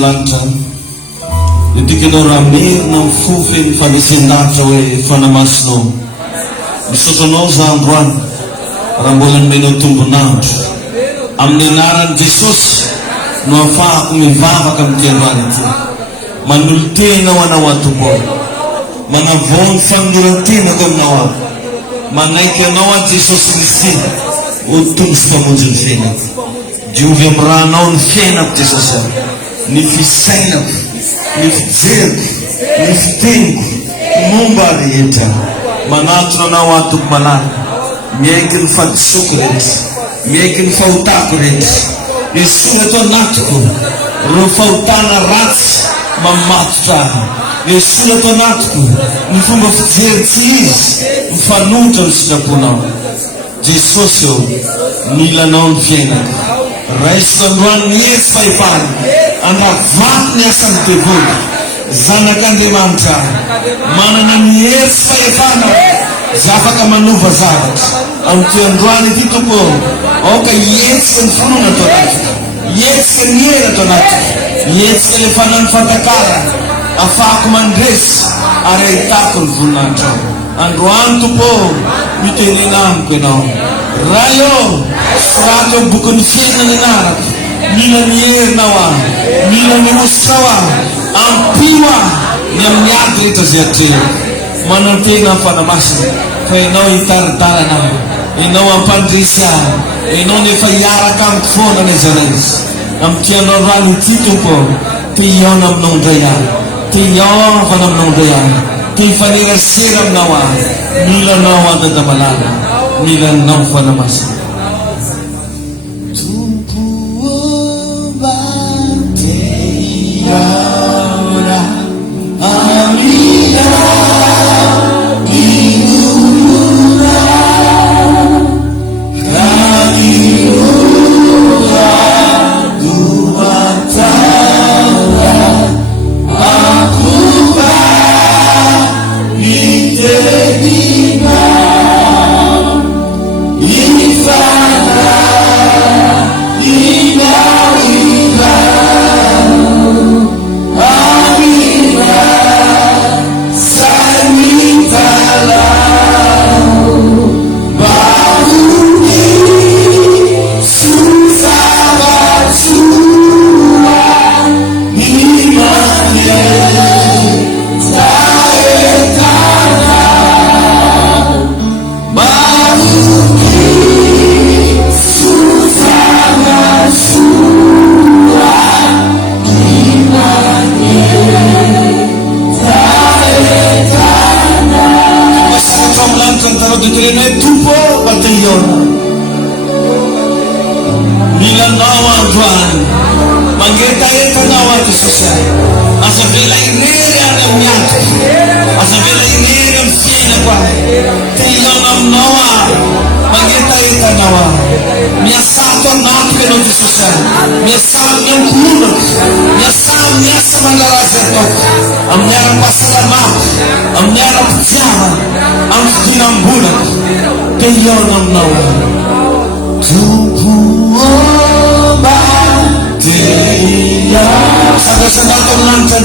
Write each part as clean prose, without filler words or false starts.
lanitra itikanao raha merina mifofy ny fanasian-danitra hoe fanamasinao. Misotranao za androany raha mbola nomenao tombonandro amin'ny anaran'i Jesosy no ahafahako mivavaka amin'ity androany ity. Manolo-tena ho anao ato-poa, manavao ny fanoloran-tenako aminao ato, manaiky anao a Jesosy Kristy ho tombosy mpamonjy ny fiainako. Diovy amin'ny rahanao ny fiainako Jesosy aho, ny fisainako, ny fijeriko, ny fiteniko momba rehetra. Manatona anao atoko malala, miaiky ny fadisoko rehetra, miaiky ny fahotako rehetra. Esorato anatiko ro fahotana ratsy mamatotra ahy. Esorato anatiko ny fomba fijery tsy izy mifanotra ny sitraponao. Jesosy eo, milanao ny fiainako. Raisiko androany mietsy fahefana, andavaky ny asany devoly. Zanak'Andriamanitra manana mietsy fahefana za afaka manova zavatra amin'ity androany ity tompo. Aoka ietsika ny fonona ato anatiko, ietsika ny hera ato anatiko, ietsika le fanany fantakara afahako mandresy ary ahitako ny voninahitra. Androany tompo mitenena amiko ianao. Raha eo sorato eo boky ny fiainana anarako, mila ny herinao aho, mila ny ositao aho, ampio aho ny amin'ny ady rehetra zay atrehako. Manantena amin'ny fanamasina fa ianao hitaritarana aho, ianao ampandresy aho, ianao nefa hiaraka amiko foana ny aizana izy. Amin'ity androany ity tompo, te hiaona aminao indray aho, te hiavana aminao indray aho, te hifanerasera aminao aho. Milanao adadamalala, milanao fanamasina. Milanao androany, mangetahetagnao ato Jesosy. Aza vela irery any amin'ny atiko, aza vela irery amin'ny fiainako aho. Te hiaona aminao aho, mangetahetagnao aho. Miasa ato anatiko ianao Jesosy. Miasa amin'ny ankohonako, miasa amin'ny asa mangarazy ataoko, amin'ny ara-pahasalamako, amin'ny ara-pitiava, amin'ny fidiram-bolako. Te hiaona aminao aho. Sadar-sadar kau lancar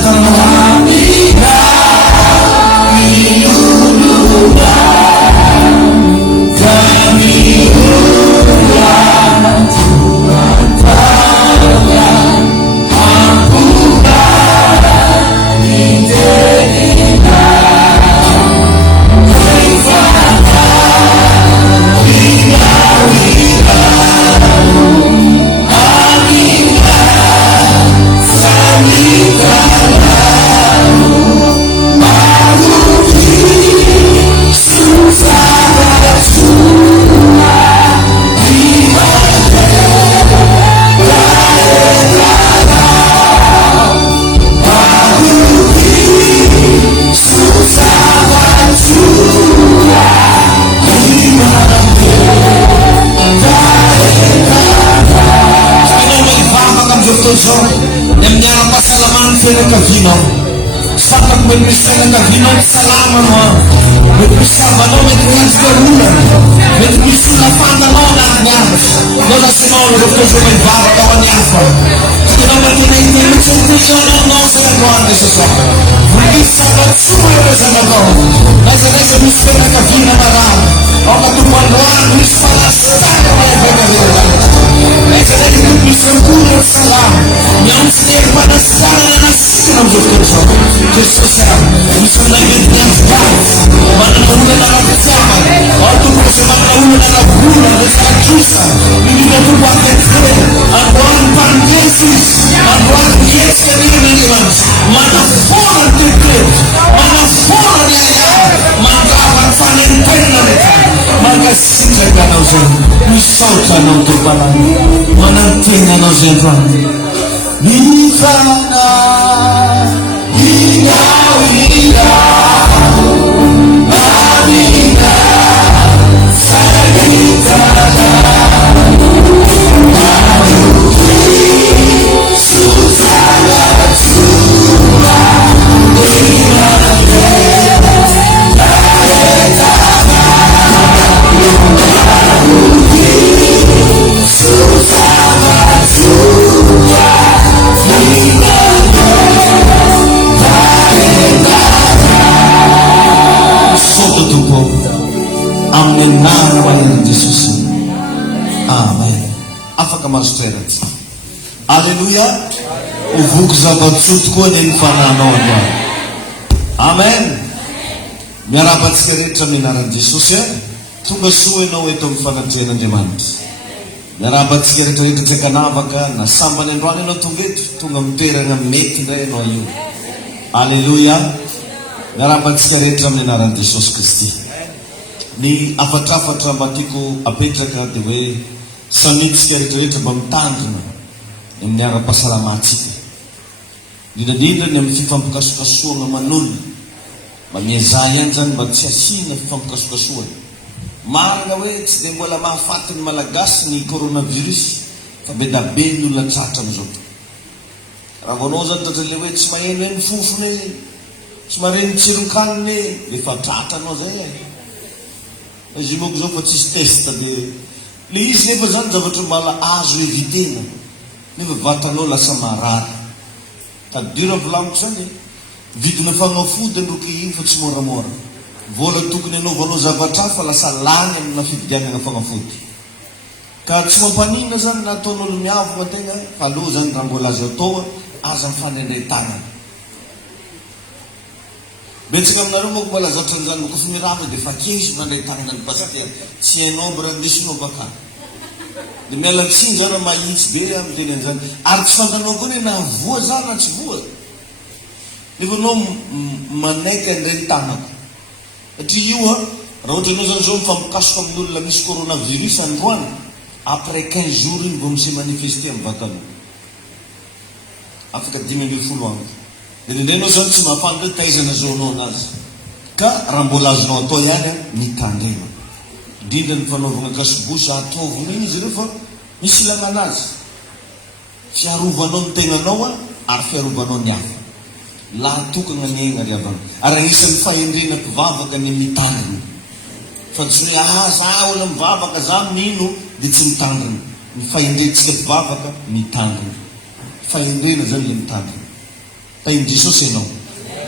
Fakat berpisah dengan selama berpisah banyak dengan kerulan berpisah lapang orang nyas nona semua berpisah dengan bawa kawan nyasa kita berkini ini mencintai orang nasa yang luar biasa berpisah semua bersama kau nasa bisa mereka bina marah orang tuan luar bisa setan mereka bina mereka itu bisa punya salam yang setiap pada sekarang yang asyik berkata Kristus bisa lagi dengan baik mana ulah dalam bersama waktu bersama ulah dalam bulan bersama Tuhan ini kita buat kecil Tuhan Yesus Tuhan Yesus ini mana foran kecil mana foran yang mana akan panen tenar maka sih kan usah misalkan untuk balan mana tenar usah di sana Amen. Nama Yesus. Amen. Afaka masteret. Haleluya. Uvuk zabatsut ko din fananoa. Amen. Miarapat sekali terminaran Yesus ya. Tunga suwe no itong fanatena demand. Miarapat sekali terito tekanavaka na samba nendwani no tungit tunga mtera nga mekinde no yu. Haleluya. Miarapat sekali terminaran Yesus Kristi. Ni afatra matiko apetraka de hoe samitsika rehetrarehetra mba mitandrina amin'ny ara-pasalamatsika indrindrandrindra ny amin'ny fifampikasokasoana manolona mba miezah ihany zany mba tsy asiana fifampikasokasoana marina hoe tsy dia mbola mahafaty ny malagasy ny coronavirus fa be da be ny olona tratra am'izao raha vanao zany tatrale hoe tsy maheno hoe mifofony tsy mareny tsiron-kaniny efa tratra anao zay izy moko zao fa tsisy test de le izy nefa zany zavatra mala azo evitena nefa vatanao lasa marary tadira volamiko zany vidina fagnafody androky io fa tsy moramora vola tokony anaovanao zavatra fa lasa lany amina fividianana fagnafody ka tsy mampanina zany na ataon'olo miavo ategna fa aloha zany raha mbola azo atao aza mifanendray tagnana betsaka aminareo moko mbola zatran'izany kofa mirava de fa kezy mandray tagnana ny pasteur tsy hainao mbo raha indesinao baka de miala tsiny zany raha mahitsy be amin'ny teny an'izany ary tsy fantanao koa hoe na voa zany na tsy voa nefa anao manaiky andray tagnako satria io raha ohatra anao zany zao mifampikasoka amin'olona misy coronavirus androany après 15 jours iny vao mise manifeste amin'ny vatanao afaka 5 andro indrindranao zany tsy mahafany hoe taizana zaonao anazy ka raha mbola azonao atao ihany mitandrena indrindra ny fanaovana kasobosa ataovina iny izy reo fa misy ilana anazy fiarovanao ny tegnanao ary fiarovanao ny hafa laha tokana ny aigna ry avana ary anisan'ny fahendrena mpivavaka ny mitandrina fa tsy hoe za ola mivavaka za mino de tsy mitandrina ny fahendrentsika mpivavaka mitandrina fahendrena zany le mitandrina tainy Jesosy ianao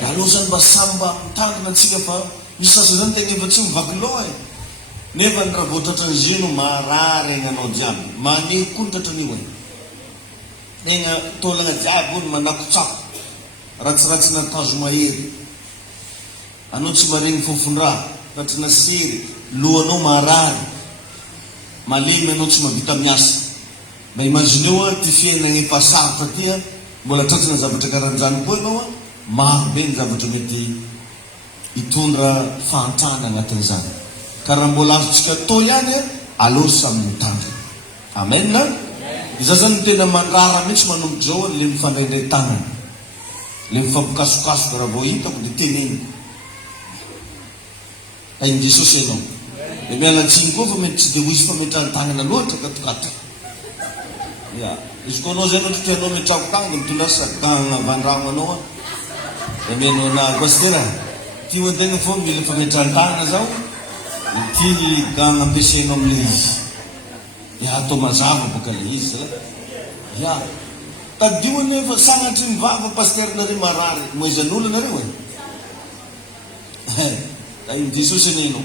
aloha zany mba samba mitandrina antsika fa misy sasa zany tegna efa tsy mivakiloha nefa ny raha vao tratran'izino marary agnanao jiaby maneho koa ny tratran'io tegna tolagna jiaby ony manakotsako ratsiratsy natazo mahery anao tsy maregny fofondraha ratrina sery lohanao marary malemy anao tsy mavita miasa mba imagineo ty fiainana efa sarotra ty mbola tratrina zavatra karan'izany koa ianao maro be ny zavatra mety hitondra fahantrana agnatin'izany ka raha mbola azotsika atao ihany aleo samy mitandrina amen iza zany ny tena mandrara mihitsy manombotra zao le mifandraindray tagnana le mifampikasokasoka raha vao hitako de teneny tainy Jesosy ianao de mialatsiny koa fa mety tsy de ho isy fametrahany tagnana loatra katokato izy koa anao zay ohatra tianao metrako tagna mitondra sakagna vandragno anao meno na gostera ty hoantegna fô mila fametrantagna zao ty gagna ampiasainao amile izy ia atao mazava boka le izy ia tadio nefa sagnatry mivava pasternareo marary moezan'olo nareo Jesosy anino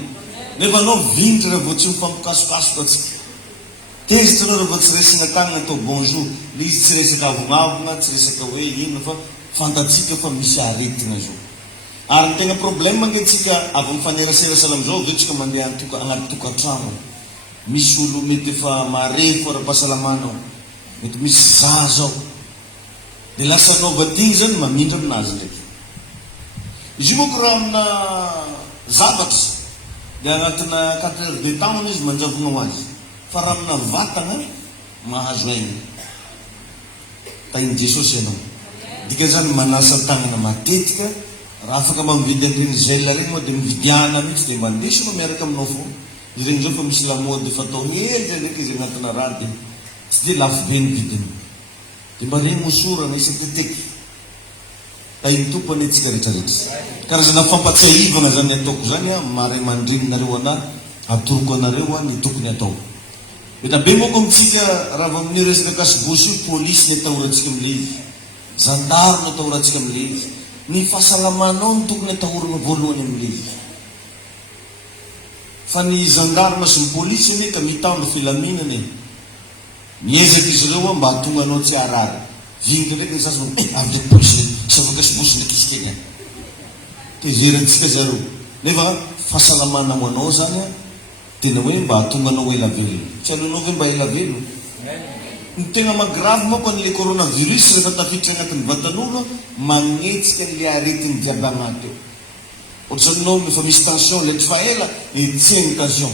nefa anao vinitra raha vao tsy mifampikasokasoka atsika tezitra anao raha vao tsy resana tagnana atao bonjour le izy tsy resaka avognaavogna tsy resaka hoe ino fa fantatsika fa misy aretina zao ary tegna problème mangentsika avy mifanerasera amizao vetsika mandeha agnaty tokantrano misy olo mety efa mare fo ara-pahasalamanao mety misy za zao de lasa anao vadiny zany mamindra aminazy ndraiky izy io moko raha amina zavatra de agnatina 4 heures de temps izy manjavonao azy fa raha amina vatagna mahazo aigny tainy Jesosy ianao dika zany manasa tagnana matetika raha afaka mamividy andreny gel regny moa de mividiana mihitsy de mba ndesinao miaraka aminao fo izy regny zao fa misy lamody fatao hely zay ndraiky izy agnatina raha de tsy de lafo be ny vidiny de mba regny mosorana isateteky tainy tompony atsika rehetrarehetra karazana fampatsiahivana zany ataoko zany maray mandrininareo ana atoroko anareo ny tokony atao eta be moko amitsika raha va amin'ny resaka kasibosy io polisy ny atahorantsika amile izy zandaro ny atahorantsika amile izy ny fahasalamanao ny tokony atahorana voalohany amile izy fa ny zandarma sy ny polisy ane ka mitandro filaminany miezaky izy reo mba hatonga anao tsy arary vindy ndraiky ny sasy avy polisy savakasibosy ndraiky izy kenya tezerantsika zareo nefa fahasalamana ho anao zany tena hoe mba hatonga anao ela velo tsy alonao hoe mba ela velo ny tegna magrave mako an'le coronavirus rehefa tafiditra agnatin'ny vatan'olo magnetsika an'le aretiny jiaby agnaty eo ohatra anao efa misy tension le fa ela etieny tension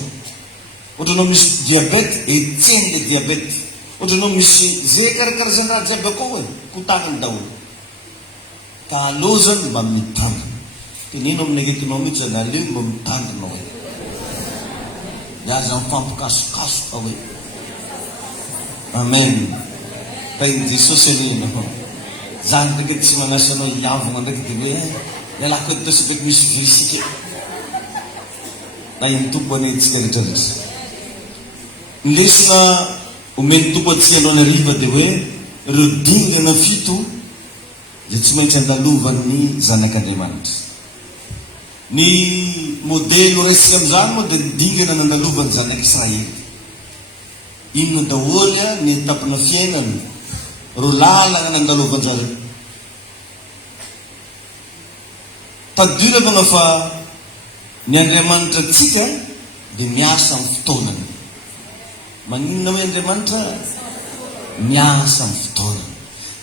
ohatra anao misy diabete etieny le diabete ohatra anao misy zay karakarazana jiaby akao hoe kotagnany daholo ka aleo zany mba mitandrina teneno amin'ny agetinao mihitsy zany aleo mba mitandrinao hoe iaza mifampikasokasoka hoe amen tainy Jesosy anino zany ndraiky tsy manasa anao iavogna ndraiky de hoe lalako editasi ndraiky misy visike na iny tompo anetsika rehetrarehetra nlesina omeny tompo atsika andro anariva de hoe reo dingana fito zay tsy maintsy andalovan'ny zanak'Andriamanitra ny modelo resika amizany moa de dingana nandalovan'ny zanak'Israely inona daholy ny etapina fiainany ro lalagna nandalovanjareo tadio lavagna fa ny Andriamanitra atsika de miasa amin'ny fotoanany maninona hoe Andriamanitra miasa amin'ny fotoanany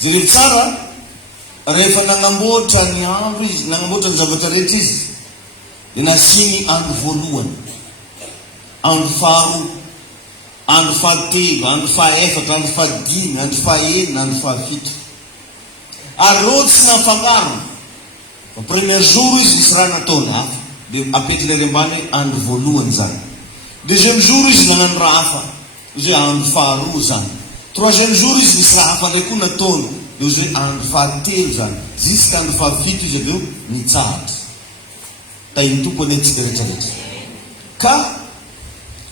jereo tsara rehefa nagnamboatra ny andro izy nagnamboatra ny zavatra rehetra izy de nasiny andro voalohany andro faharoa andro fahatelo andro fahaefatra andro fahadimy andro fahaenina andro fahafito ary reo tsy nafangaro fa premier jour izy misy raha nataony hafa de apetrany ambany hoe andro voalohany zany deuxième jour izy nagnano raha hafa izy hoe andro faharoa zany troisième jour izy misy raha hafa ndraiky koa nataony de izy hoe andro fahatelo zany jusqu'à andro fahafito izy aveo mitsahatra tainy tompo anetsika rehetrarehetra ka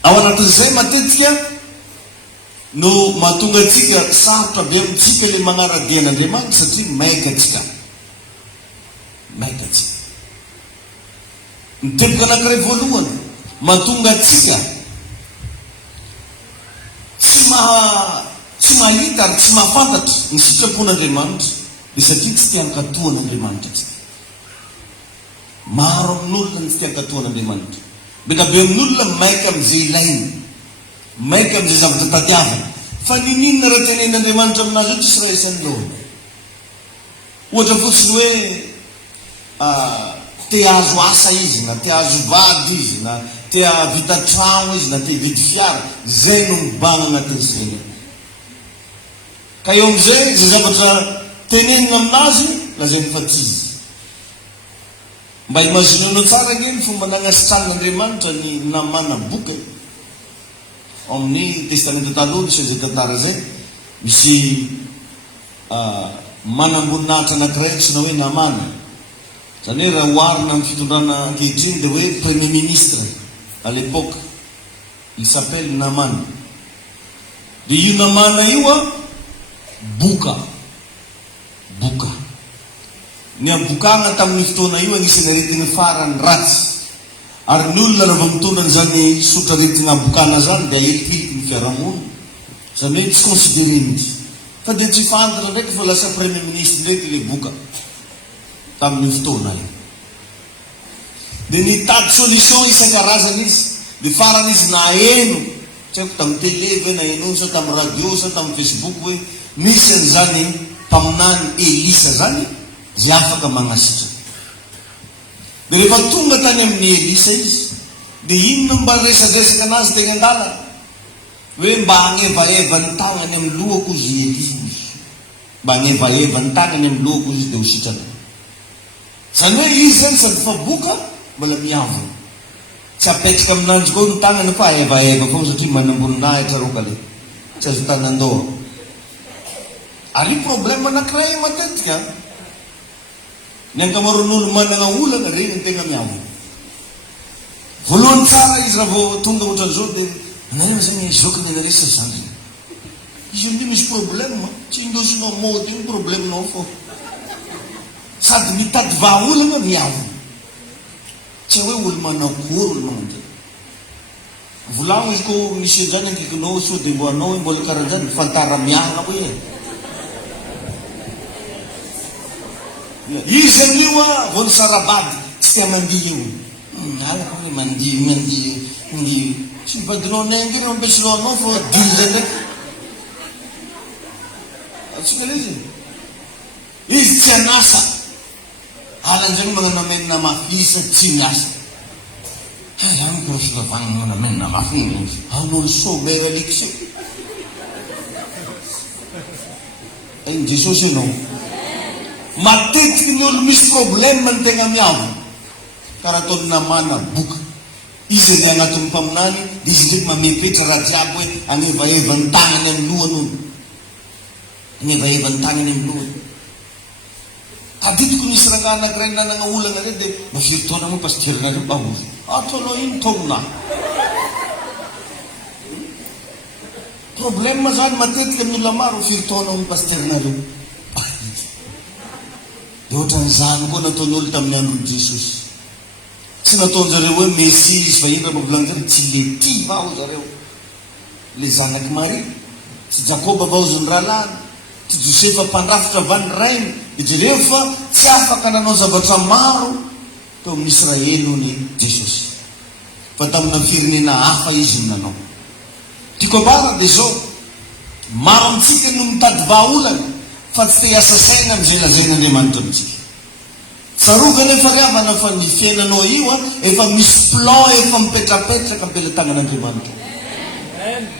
ao anatin'izay matetika no mahatonga atsika sarotra be amitsika le magnaradian'Andriamanitra satria maika atsika miteboka anankiray voalohany mahatonga atsika tsy mahita ary tsy mahafantatra ny sitrapon'Andriamanitra de satria tsy tiankatohan'Andriamanitra atsika maro amin'olona ny tsy tiankatohan'Andriamanitra mena be amin'olona maika am'izay ilainy maika am'izay zavatra tadiavana fa nininona raha tenen'Andriamanitra aminazy io tsisy raha isan'ny lohana ohatra fotsiny hoe te azo asa izy na te azo vady izy na te vita trano izy na te vidy fiara zay no mibagna agnatin'izay ka eo am'izay zay zavatra tenenina aminazy lazay fa tsy izy mba imaginenao tsara ngeny fomba nagnasitran'Andriamanitra ny namana boka amin'ny testamenta taloha misy zay tantara zay misy manamboninahitra anankiray tsy na hoe namana Zany raha oharina amin'ny fitondrana ankehitriny dia hoe premier ministre à l'époque il s'appelle Naman. Dia io Namana io a boka ny abokagna tamin'ny fotoana io agnisan'ny aretigny farany ratsy, ary ny olona raha vao mitondra an'izany sotra aretigna abokana zany dia ahelipiliky ny fiarahamonina, zany hoe tsy considéré mihitsy. Fa dia tsy fantatra ndraiky fa lasa premier ministre ndraiky le boka tamin'ny fotoana io. Dia nitady solution isan-karazany izy, dia farany izy naeno, tsy haiko tamin'ny télé ve naeno sa tamin'ny radio sa tamin'ny Facebook hoe misy an'izany mpaminany Elisa zany zay afaka magnasitra. Dia rehefa tonga tany amin'ny Elisa izy, dia inona mba resadresaka anazy tegna an-dalana hoe mba agnevaeva ny tagnany amin'ny lohako izy Elisa, mba agnevaeva ny tagnany amin'ny lohako izy dia ho sitrana. Zany hoe izy zany sady fa boka mbola miavona, tsy apetraka aminanjy koa ny tagnany fa aevaeva foana satria manamboninahitra roka le tsy azo tanan-doha. Ary problème anankiray matetika, ny ankamaroan'olo manana olana regny ny tegna miavona. Voalohany tsara izy raha vao tonga ohatran'izao dia anareo zany zoky ny anaresa zany, izy io misy problème, tsy indosinao mody io problemenao fô, sady mitady vahaolana miavona, tsy hoe olo manakory olo magnanjay. Volagno izy ko misy zany ankikinao so dia mbo anao mbola karan'izany fantara miahana koa e. Izy amin'io a vao ny sarabady tsy tia mandihy io, alako hoe mandihy tsy vadinao naingy reo ampesinao anao fa dihy zay ndraiky atsika le izy tsy anasa alan'izany magnano amenina mafisa tsy miasa. Any ko raha magnano amenina mafina an'olo somera aliky se en Jesosy ianao. Matetiky ny olo misy problème ny tegna miavona, karaha ataony Namana boka, izy ny agnatin'ny mpaminany, dia izy ndraiky mamepetra raha jiaby hoe agnevaeva ny tagnany amin'ny lohan'olo, agnevaeva ny tagnany amin'ny lohany. Tadidiko nisy raha anankiray nanana olana rey dia mafiry taona moa pasterinareo bahozy ataonao ino taona. Problème zany matetika amin'olona maro firy taona amin'ny pasterinareo. Dia ohatran'izany koa nataon'olo tamin'ny andron'i Jesosy. Tsy nataon'zareo hoe Messia izy fa ino raha mbovolany tsy le tia vao zareo, le zanaky Maria, tsy Jakoba vao zy ny rahalany, tsy Josefa mpandrafitra avany rainy, dia jereo fa tsy afaka nanao zavatra maro teo amin'ny Israely ny Jesosy, fa tamina firenena hafa izy ny nanao. Tiako abara dia zao, maro amintsika no mitady vahaolana fa tsy te hiasa saina amin'izay lazain'Andriamanitra amintsika. Tsaroka nefa riavana fa ny fiainanao io a efa misy plan efa mipetrapetraka ampelantagnan'Andriamanitra.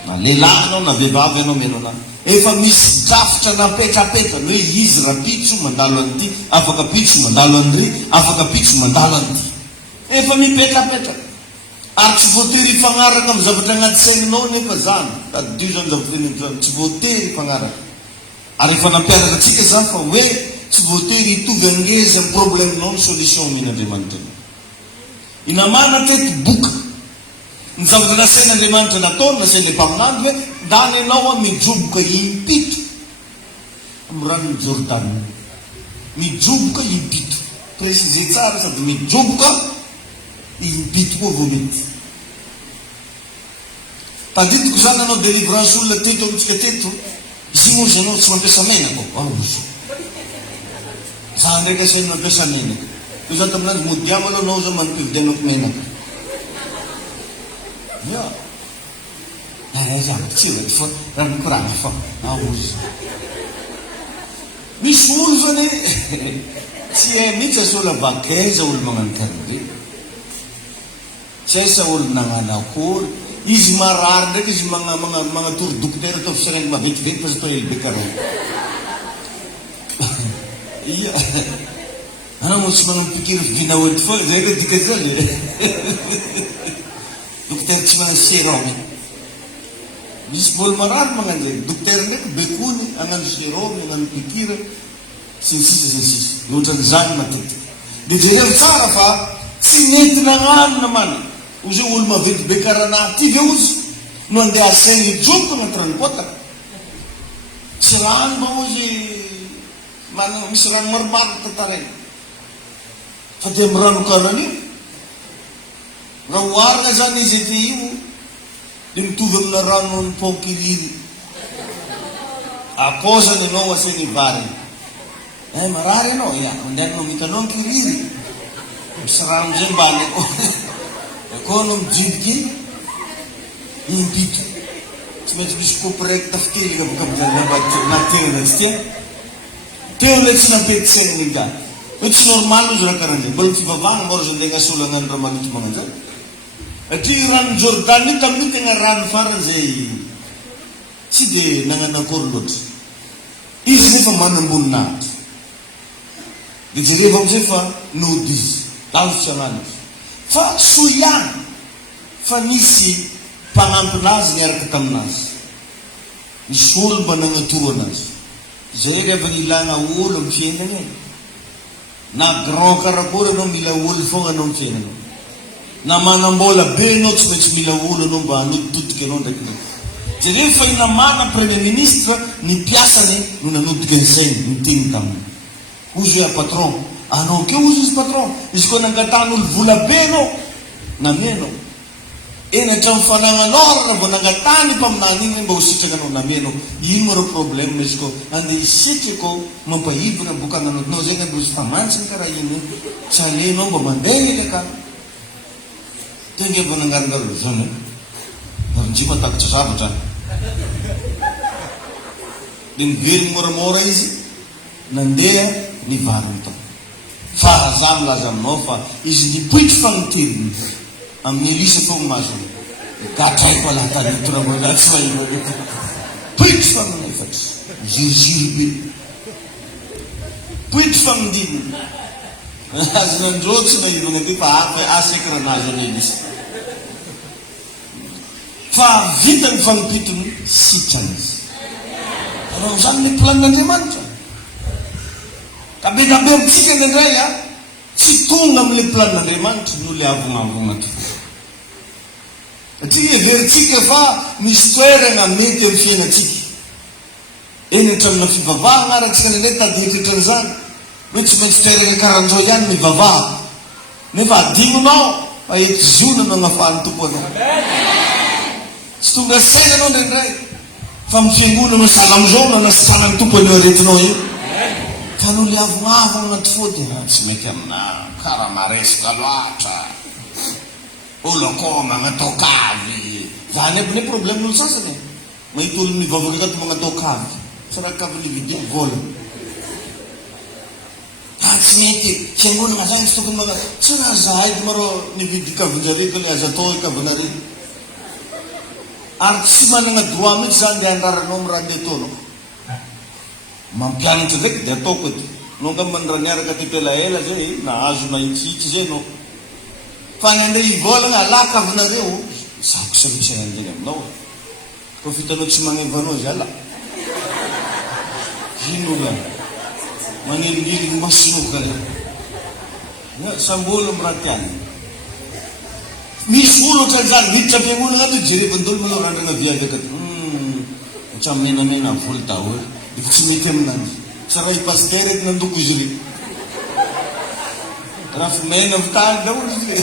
Na lehilahy anao na vehivavy anao meno anazy, efa misy drafitra napetrapetraka hoe izy raha pitso mandalo an'ity, afaka pitso mandalo an'ry, afaka pitso mandalo an'ity, efa mipetrapetraka. Ary tsy voatery hifagnaraka amin'ny zavatra agnaty saininao nefa zany tadio zany zavatra tsy voatery hifagnaraka. Ary efa nampianatra atsika zany fa hoe tsy voatery hitovy angeza amin'ny problemenao ny solution omen'Andriamanitra. I Namana teto boka ny zavatra nasain'Andriamanitra nataony nasain'le mpaminany hoe ndany ianao a mijoboka impito amin'ny ranon'ny Jordana, mijoboka impito, précisé tsara sady mijoboka impito koa vao mety. Tadidiko zany anao délivrance olona teto amintsika teto, izy moa zanao tsy mampiasa menaka aozo za ndraiky asainy mampiasa menaka io za taminazy modiamo aloha anao zao manopivdianako menaka ya zavatra tsy raiky fa raha nikorana fa aozy. Misy olo zany tsy hay mihitsy asa olo avakaiza olo magnano karabe, tsy aisa olo nagnano akory. Izy marary ndraiky izy magnatory dokotera atao fisarainy mavetivety fa zatao helibe karaha ia anao mo tsy magnano pikiry figina oety fo zay ko dika zany dokotera tsy magnano sérum. Misy bolo marary magnano zay, dokotera ndraiky bekony agnano sérum agnano pikira sy ny sisa sy ny sisa. Ohatran'izany matetika Dia jereo tsara fa tsy mety nagnano naman ozy olo maventy be karana ty ve ozy no andeha asaigny joko anaty ranokotaka tsy rano ma ozy misy rano maromaro tantaregny fa dia amin'ny ranokanana io raha oarina zany izy ty io dia mitovy amina rano ny paokiriry apozany ianao asaigny vary marary ianao ia mandehanao mitanao ny kiriry misy rano zay mbany koa anao mijidiky impito tsy maintsy misy kopy raiky tafitely natenana tsy tia teo le tsy nampetisaigny ka hoe tsy normal ozy raha karan'zay mbola fivavahana maro zay ndeha gnasolo agnano raha magnito magnanzay satria rano Jordan io tamin'io tegna rano farany zay tsy dia nagnanakory loatra izy nefa manamboninahitra dia jereva amizay fa nody izy lavitra agnano izy fa soiany fa nisy mpanampinazy niaraka taminazy misy olo mba nagnatoro anazy zay rehefa nilana olo amin'ny fiainana na grand karakory anao mila olo fogna anao amin'ny fiainanao na manambola be anao tsy maintsy mila olo anao mba hanoditotiky anao ndraiky jerefa inamana premier ministre ny piasany no nanodiky an'izay niteny taminy ozy hoe patron anao ke ozy izy patron izy koa nangatan'olo vola be anao namenao enatra mifanananao raha vao nangatany mpaminany igny mba ho sitraky anao namenao ino ro problème izy koa andeha isitrako mampahivona bokananao zay mba izy famantsiny karaha iny tsy alenao mba mandeha ely akany tenga mba nangaringaro zany narinjima takitra zavatra dia mivelogny moramora izy nandeha nivariny tao fa za milaza aminao fa izy nipoitry fagniteriny amin'ny elisa fogna masony gatraiko alatanito raha moa tsy mahino poitry fagnana efatry ziriziry be poitry fagnodininy azy nandrotsy na irony ty fa asaky raha nazo any elisa fa vita ny fagnopitony sitrany izy anao zany ny planin'Andriamanitra ka be amitsika nandray tsy tonga amile planin'Andriamanitra no le avonavona to satria everitsika fa misy toerana mety amin'ny fiainatsika eny atramina fivavahana aratsika nene tady hitritran'izany hoe tsy maintsy toerana karan'izao ihany mivavaha nefa adimonao fa ety zona no agnafahany tompo anao tsy tonga saina anao ndraindray fa mifiangonana sahala amizao nanasitranany tompo aneo aretinao io fa no le avonavo agnaty fody tsy mety amina karaha maresaka loatra olo akao magnatao kavy zany aby ne problème-n'olo sasany mahita olo mivavaka akato magnatao kavy tsy raha kavy nividiako vola tsy mety fiangonana zany tsy tokony mana tsy raha zahaiko maro nividy kavinjareko le aza atao i kavinareo ary tsy manana droit mihitsy zany le andraranao amy raha ndeha ataonao mampianatra ndraiky dia ataoko edy nao ngambany raha niaraka ty mpelaela zay nahazo na itsitsy zay nao fa ny andeha ivolagna ala kavinareo zako samisy ananjany aminao fa fitanao tsy magnevanao zy ala inola magnelingely masinoka le samby olo amy raha tiany misy olo ohatran'izany miditra am-piangonana ato jerevandolo manao randrana viavy akaty ohatsa menamena voly daholo efa tsy mety aminanzy tsy raha ipaster ety nandoko izy re raha fo mena vitany daholo izy re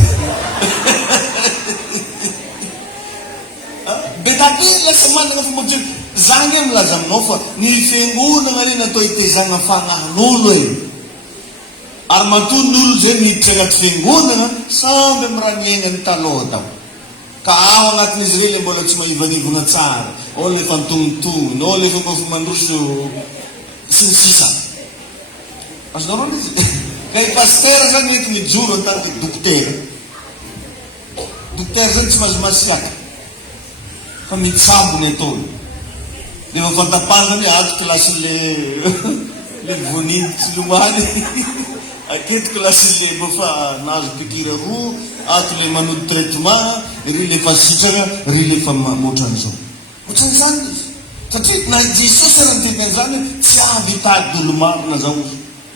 be taty lasa manana fomba zany e milaza aminao fa ny fiangonana reny atao hitezagna fanahin'olo e ary maton'olo zay miditra agnaty fiangonana samby amy raha niainany taloha tao ka ao agnatin'izy re le mbola tsy mahivanivona tsara ao le fantognotony ao le fomba fomandroso sy ny sisa azonareo izy ka i paster zany ety mijoro antany dokotera zany tsy mahazo masiaka fa mitsambony ataony de fa fantapazany ato klasy le voniny tsy lomany aketo klasy le mba fa nahazo pikira roa ato le manody traitement ry le fa sitrana ry le fa moatran'izao ohatran'izany izy satria na jesosy raha niteny an'izany tsy avy hitady olo maro na zao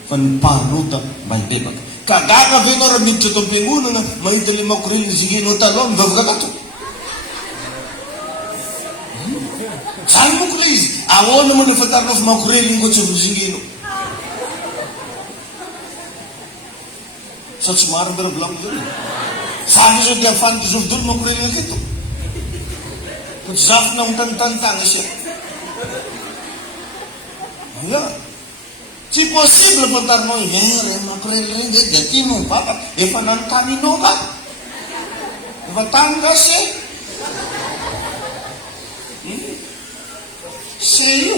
fa ny mpanota mba hibebaka Kagaga ve anao raha miditra ato am-piangonana mahita le makorely zingenao taloha mivavaka tato. Zany moko le izy. Ahoana moa le fantarinao fa makorely iny koa tsy vozingenao. Sa tsy marina be raha volaniko zany. Zany izy dia afaniko zovidolo makorely aketo. Fa tsy zafina mitanitany sia. Ya. Tsy possible fantarinao re makorely regny zay dia tianao mivavaka efa nanontanianao ka. Efa tany ka se. Se io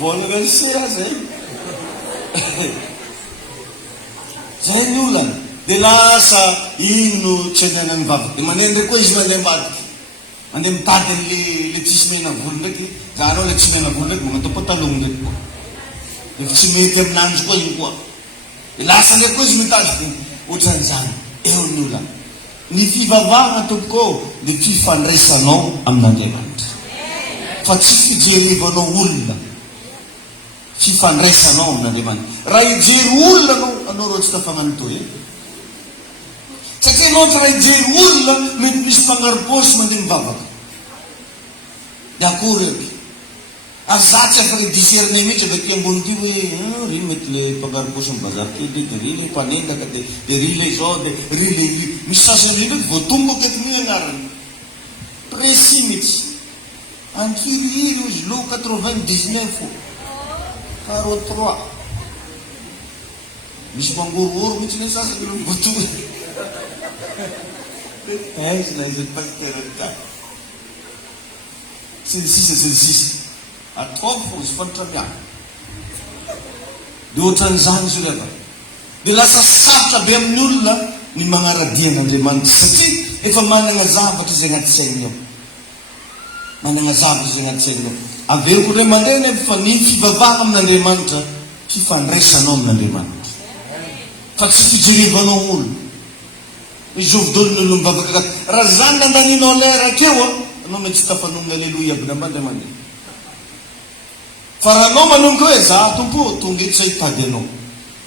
voana se zay. Zay ny olana. Dia lasa ino tsy hanena mivavaka. Dia mandeha ndraiky koa izy mandeha ambadiky. Mandeha mitady le tsisy mena volo ndraiky. Zahanao le tsy mena volo ndraiky magnatao patalogno ndraiky koa. Dia tsy mety aminanjy koa iny koa. Dia lasa ndraiky koa izy mitady. Ohatran'izany. Eo ny olana. Ny fivavahana tompoko dia fifandraisanao amin'Andriamanitra. Fa tsy fijerevanao olona. Fifandraisanao amin'Andriamanitra. Raha hijery olona anao rao tsy tafagnano toy. Satria anao tsy raha hijery olona mety misy mpangarom-paosy mandeha mivavaka. Dia akory eky. Azatsy afaka diserne mihitsy avy ambony ty hoe ry mety le mpangarom-paosy amin'ny bazary kely dia ry le mpanendaka dia ry le zao dia ry le misy sasany ndraiky voatombo aketo ny anarany. Précis mihitsy. Ankiriry izy lo 99 43. Misy mangororo mihitsy ny sasany lo voatombo. Izy na izy pasteur ka. C'est le 6. À 3 fois, izy fantatra miana. Dia ohatran'izany izy rehefa. Dia lasa sarotra be amin'ny olona ny magnaradia an'Andriamanitra satria efa manana zavatra izay agnaty sainy ao. Manana zavatra izay agnaty sainy ao. Aveo koa ray aman-dreny fa ny fivavahana amin'Andriamanitra fifandraisanao amin'Andriamanitra. Fa tsy fijerevanao olona. Izovidolon'olona mivavaka. Raha zany nandaninao lera keo anao mety tsy tafanonona aleloia aby nambandra mandeha. Fa raha anao manomboka hoe za tompo tonga eto zay tady anao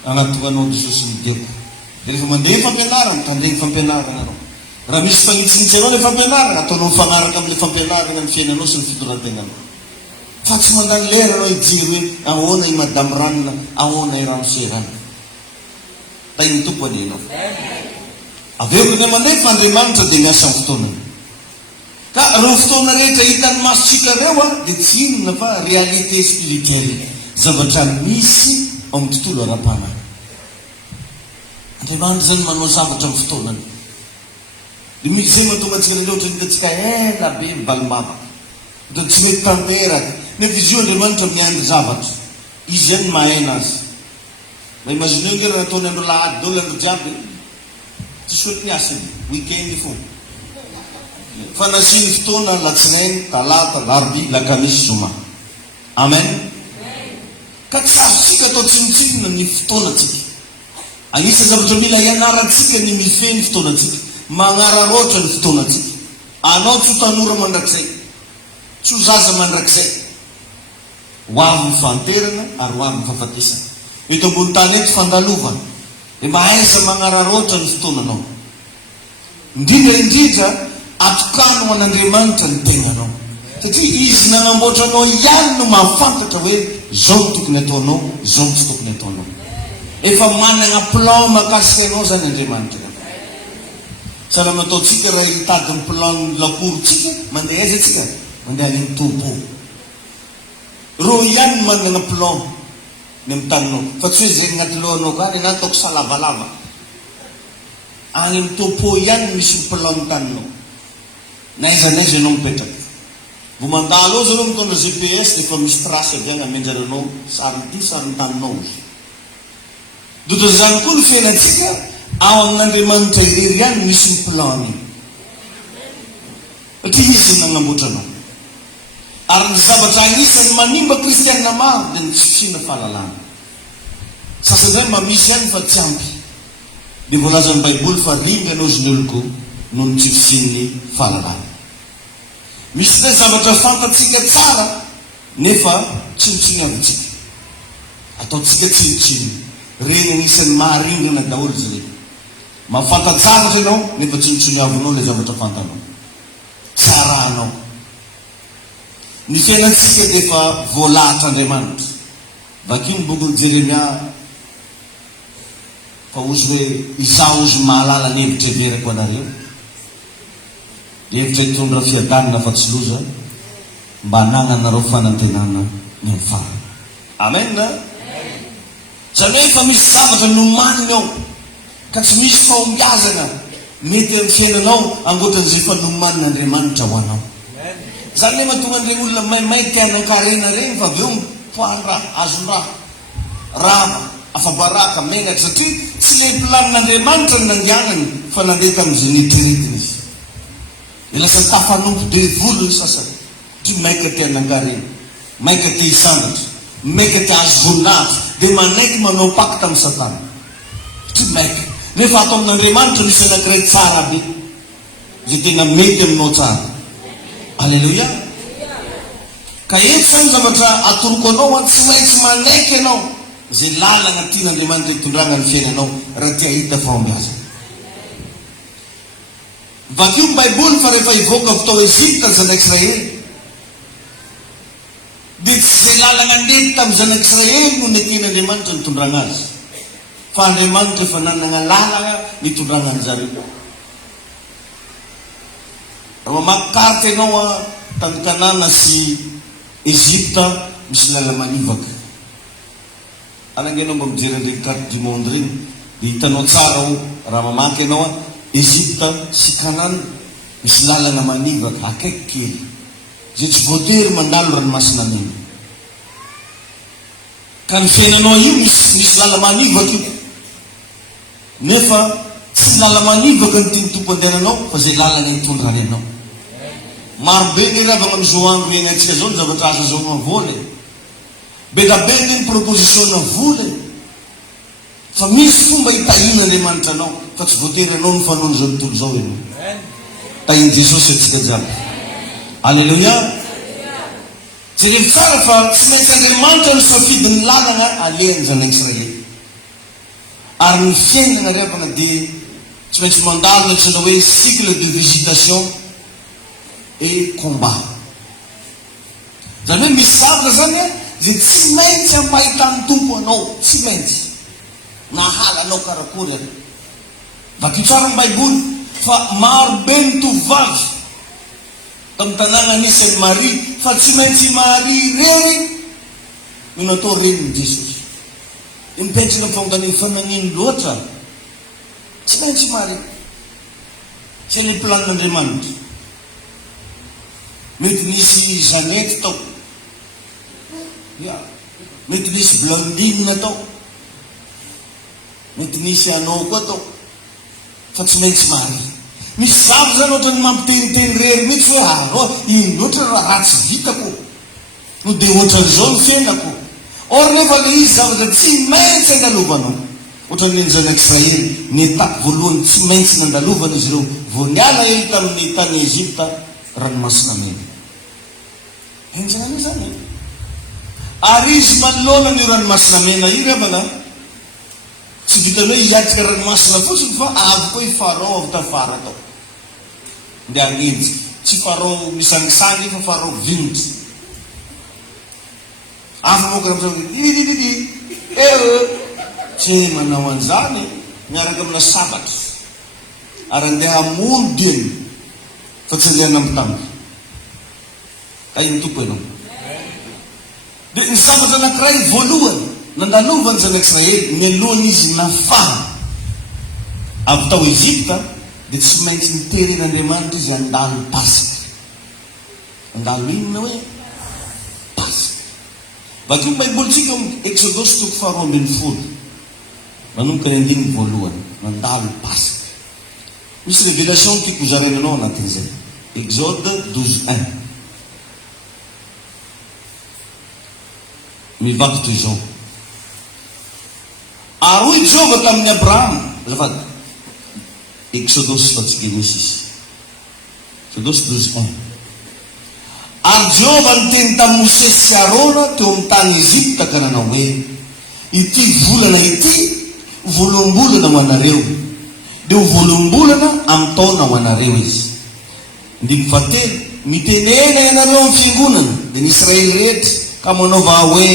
agnatonganao Jesosy mideko. Dia rehefa mandeha fampianarana tandreny fampianarana anao. Raha misy fanitsinitsy anao le fampianarana ataonao mifagnaraka amin'le fampianarana ny fiainanao sy ny fitorantenanao. Fa tsy mandany lera anao hijery hoe ahoana i madamo ranona, ahoana i ramose ranona. Tainy tompo anenao. Aveo koa mandeha fa Andriamanitra dia miasa amin'ny fotoanany. Ka reo fotoana rehetra hitany masotsika reo dia tsy inona fa réalité spirituelle. Zavatra misy amin'ny tontolo ara-panahy. Andriamanitra zany manao zavatra amin'ny fotoanany. Dia misy zay mahatonga antsika rehetra hitantsika ela be mivalimbavaka. Dia tsy mety tanteraka. Nefa izy io Andriamanitra miandry zavatra. Izy ihany mahena azy. Mba imagineo nge raha nataony andro lahady daholo andro jiaby. Tsy soty miasa weekend fo. Fa nasiny fotoana latsinainy, talata, larobia, lakamisy, zoma. Amen. Ka tsy sarotsika atao tsinotsinona ny fotoanatsika. Anisany zavatra mila ianarantsika ny mifehy ny fotoanatsika. Magnararoatra ny fotoanatsika. Anao tsy ho tanora mandrakizay. Tsy ho zaza mandrakizay. Ho avy ny fanterana ary ho avy ny fahafatesana. Eto ambony tany eto fandalovana. Dia mahaiza magnararoatra ny fotoananao. Indrindra atokano an'Andriamanitra ny tegnanao. Satria izy nanamboatra anao ihany no mahafantatra hoe zao no tokony ataonao, zao no tsy tokony ataonao. Efa manana plan mahakasika anao zany Andriamanitra. Sahala nataontsika raha hitady ny plan lakorontsika, mandeha aiza atsika? Mandeha any amin'ny topo. Reo ihany no manana plan ny amin'ny taninao. Fa tsy hoe zay agnaty lohanao ka, na ataoko salavalava. Any amin'ny topo ihany misy ny plan ny taninao. Naiza anao mipetraka. Vao mandalo ao zareo mitondra GPS dia efa misy trasy avy agny amenjaranao sariny ty sariny taninao izy. Dodo zany koa ny fiainantsika ao amin'Andriamanitra irery ihany misy ny plan. Satria izy nanamboatra anao. Ary ny zavatra anisany manimba kristianina maro dia ny tsy fisiana fahalalana. Sasany zany mamisy ihany fa tsy ampy. Dia voalaza ny Baiboly fa ringa anao izy ny oloko noho ny tsy fisian'ny fahalalana. Misy zay zavatra fantatsika tsara nefa tsinontsiny avitsika. Ataotsika tsinontsiny. reny anisan'ny maharingana daholo izy reny. Mafantajavatra ianao nefa tsy nitsoniavinao le zavatra fantanao, tsarahanao. Ny fiainantsika dia efa voalahatra Andriamanitra. Vakio ny bokin'i Jeremia fa ozy hoe izaho ozy mahalala ny hevitra everako anareo, hevitra hitondra fiadanana fa tsy loza, mba hanananareo fanantenana ny farany. Amen. Zany hoe efa misy zavatra nomaniny ao ka tsy misy fahombiazana mety amin'ny fiainanao angoatran'izay fa nomaniny Andriamanitra ho anao. Zany hoe mahatonga an'ireny olona maimay tianan-karena reny fa aveo mipoan-draha, azon-draha, rama, afabaraka, menatra, satria tsy le planin'Andriamanitra ny nandianany fa nandeha tamin'izay nitreretiny izy. Lasa tafanompo devolo ny sasany, tsy maika tianan-karena, maika tia hisambatra, maika tia azo voninahitra, dia manaiky manao pakta amin'ny Satana. Tsy maika. Nefa ato amin'Andriamanitra misy anankiray tsara be, zay tena mety aminao tsara. Alleluia. Ka eto zany zavatra atoroko anao, tsy maintsy manaiky ianao zay lalana tian'Andriamanitra hitondrana ny fiainanao raha tia hita fahombiazana. Vakio ny Baiboly fa rehefa hivoaka avy tao Ezipta ny zanak'Israely, dia tsy zay lalana nety tamin'ny zanak'Israely no netian'Andriamanitra nitondrana azy, fa Andriamanitra efa nanana lalana nitondrana an'zareo. Raha mamaky karta ianao tany Kanana sy Ezipta misy lala manivaka. Anangenao mba mijery an'ireny carte du monde reny, dia hitanao tsara ao raha mamaky ianao Ezipta sy Kanana misy lalana manivaka akaiky kely, zay tsy voatery mandalo ranomasina mena. Ka ny fiainanao io misy lala manivaka io, nefa tsy lala manivaka ny tiany tompo andehananao fa zay lalana hitondrany anao. Maro be ny ravana amin'izao andro iainantsika zao ny zavatra azo zao mavola, be da be ny proposition-na vola, fa misy fomba hitahin'Andriamanitra anao fa tsy voatery anao ny fanaony zao tontolo zao ianao. Tahin Jesosy atsika jiaby. Alleluia. Jerevy tsara fa tsy maintsy Andriamanitra ny safidin'ny lalana alehany zanak'Israely. Ary ny fiainana revana dia tsy maintsy mandalo ny antsoina hoe cycle de visitation et combat. Zany hoe misy zavatra zany zay tsy maintsy ampahitany tompo anao, tsy maintsy na halanao karakory any. Vakio tsara ny Baiboly fa maro be ny tovovavy tamin'ny tanàna anisan'ny Maria, fa tsy maintsy Maria rery no natao reniny Jesosy. Mipetraka ny fanotaniany fa nagnino loatra, tsy maintsy Maria. Tsy le planin'Andriamanitra. Mety nisy Jeannette tao, mety nisy Blandine tao, mety nisy anao koa tao, fa tsy maintsy Maria. Misy zavatra zany ohatrany mampiteniteny rery mihitsy hoe ino loatra raha ratsy vitako, no dia ohatran'izao ny fiainako. Or nefa le izy zavatra tsy maintsy andalovanao, ohatran'ny zanak'Israely ny etape voalohany tsy maintsy nandalovana izy ireo vao niala ely tamin'ny tany Ezipta ranomasina mena. Enjana zany. Ary izy manoloana ny ranomasina mena io revana, tsy vitany hoe hiatrika ranomasina fotsiny fa avy koa i Farao avy tafara tao. Ndia anenjy, tsy Farao misangisangy fa Farao vinitsy. Avy moka ram'izao tsy manao an'izany miaraka amina sabatra ary andeha hamono diany fa tsy andeha nambitamby. Ka iny tompo ianao. Dia ny sabatra anankiray voalohany nandalovany zanak'Israely mialohany izy nafaha avy tao Ezipta, dia tsy maintsy niteren'Andriamanitra izy handalo Pasika. Handalo inona hoe Pasika. Vakio ny Baibolitsika Exodosy toko faharoa ambin'ny folo manomboka ny andininy voalohany, mandalo Pasika. Misy révélation tiako zarainanao anatin'izay. Exode 12:1. Mivaky toy izao. Ary hoy Jehova tamin'ny Abrahama, azafady, Exodosy fa tsy dia misy izy. Exodosy 12:1. Ary Jehova niteny tamin'ny Mosesy sy Arona teo amin'ny tany Ezipta ka nanao hoe, ity volana ity volombolana ho anareo, dia ho volombolana amin'ny taona ho anareo izy. Ndimy fahatelo, mitenena ianareo amin'ny fiangonana dia ny Israely rehetra ka manaova hoe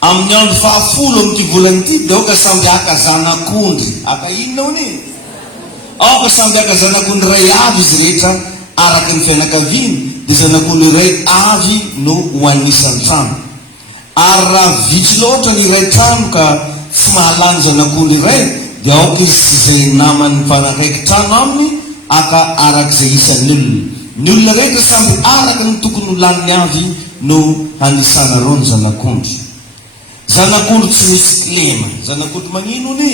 amin'ny andro fahafolo amin'ity volana ity dia aoka samby aka zanak'ondry, aka inona hony e? Aoka samby aka zanak'ondry ray avy izy rehetra araka ny fianakaviany, dia zanak'ondry ray avy no ho anisan'ny trano. Ary raha vitsy loatra ny iray trano ka tsy mahalany zanak'ondry iray, dia aoka izy tsy izay namany mpanakaiky trano aminy aka arak'izay isan'ny olona. Ny olona rehetra samby araka ny tokony ho laniny avy no hanisana reo ny zanak'ondry. Zanak'ondry tsy misy kilema, zanak'ondry magnino ni?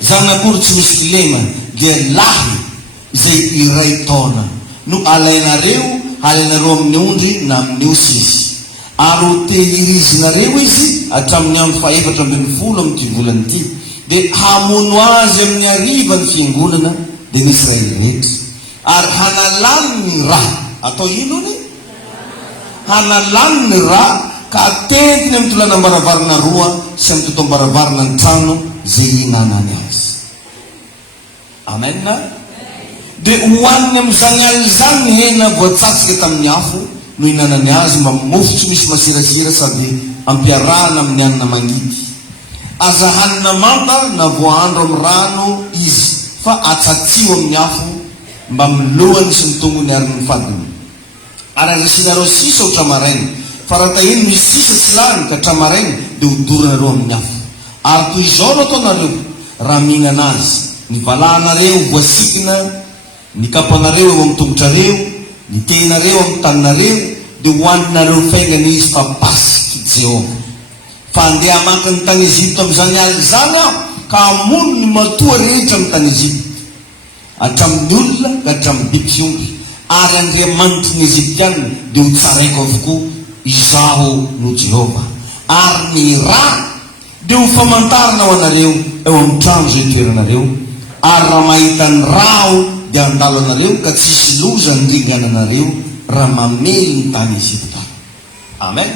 Zanak'ondry tsy misy kilema dia lahy izay iray taona no alainareo amin'ny ondry na amin'ny osy izy, ary ho tehirizinareo izy hatramin'ny andro fahaefatra ambin'ny folo amin'ity volana ity, dia hamono azy amin'ny hariva ny fiangonana dia ny Israely rehetra, ary hanalany ny raha. Atao ino ni? Hanalany ny raha ka atentiny amin'ny tolanam-baravarana roa sy amin'ny totom-baravarana ny trano zay hinanany azy. Amen na? Dia hoaniny amin'izany alina izany ny hena voatsatsika tamin'ny afo no hinanany azy, mba mofo tsy misy masirasira sady ampiarahana amin'ny hanina mangidy. Aza hanina manta na voahandro amin'ny rano izy, fa atsatsio amin'ny afo mba milohany sy ny tongony ary ny fadiny. Ary azasinareo sisa ho tramaraina, fa raha tahiny misy sisa tsy lany ka tramaraina dia hodorinareo amin'ny afo. Ary toy izao no ataonareo raha mihinana azy: ny valahanareo voasikina, ny kapanareo eo amin'ny tongotrareo, ny tehinareo amin'ny taninareo, dia hoaninareo faingana izy fa pasiky Jehova. Fa andeha hamaka ny tany Ezipto amin'izany alina izany aho ka hamono ny matoa rehetra amin'ny tany Ezipto, hatramin'ny olona ka hatramin'ny biby fiompy, ary Andriamanitry ny Eziptianina dia ho tsaraiko avokoa, izaho no Jehova. Ary ny ra dia ho famantarana ho anareo eo amin'ny trano izay toeranareo, ary raha mahita ny ra aho dia handalo anareo ka tsisy loza ndringana anareo raha mamely ny tany Ezipta. Amen.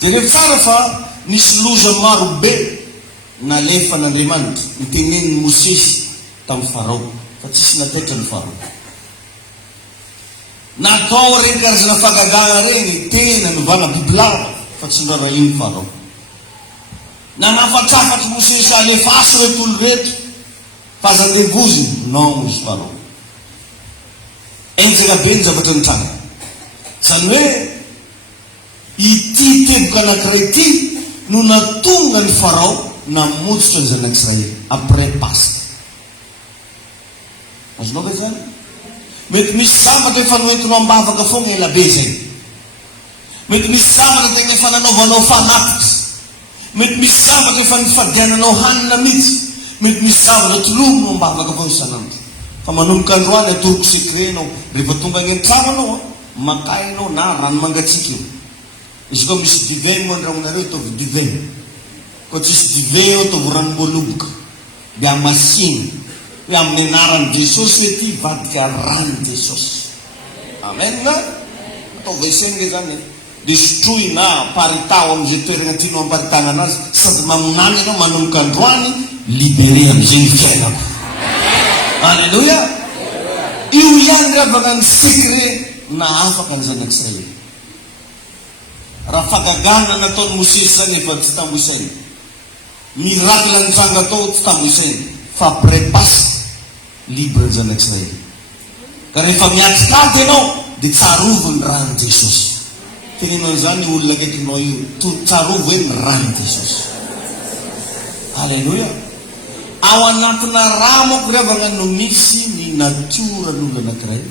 Dia rehefa tsara fa nisy loza maro be nalefa n'Andriamanitra niteneniny Mosesy tamin'ny Farao, fa tsisy natetra ny Farao. Natao reny karazana fagagana reny tena novana bibilava, fa tsy ndrara iny Farao. Nanafatrafatry Mosesy alefasy reto olo rehetra fa aza andevoziny, non izy Farao. Enjana be ny zavatra ny trano. Zany hoe ity teboka anankiray ity no natonga ny Farao namotsitra ny zanak'Israely après Pasque. Azonao ve zany? Mety misy zavatra efa noentinao ambavaka foana ela be zay. Mety misy zavatra tena efa nanaovanao fanapitra. Mety misy zavatra efa nifadiananao hanina mihitsy. Mety misy zavatra tolomonao ambavaka foana isanandro. Fa manomboka androany atoroko sekrenao rehefa tonga any an-trano anao, makainao na rano mangatsiaka io. Izy koa misy divin moa andramonareo ataovy divin. Koa tsisy divin eo ataovy ranom-boaloboka. Dia amasiny hoe amin'ny anaran'i Jesosy ety vadika ran'ny Jesosy. Amen na? Atao vaisenge zany. Dia sotroy na paritao amin'izay toerana tianao amparitana anazy, sady maminany ianao manomboka androany libéré amin'izay fiainako. Alleluia. Io ihany ravaka ny secret na afaka ny zanak'Israely. Raha fagagana nataon'ny Mosesy zany efa tsy tamboisainy. Miracle nitsanga tao tsy tamboisainy. Fa après Pasque libre ny zanak'Israely. Ka rehefa miatrikady ianao dia tsarovo ny rany Jesosy. Tenenao zany olona akaikinao io, tsarovo hoe ny rany Jesosy. Alleluia. Ao anatina raha moako ravana no misy ny natiora n'olona anankiray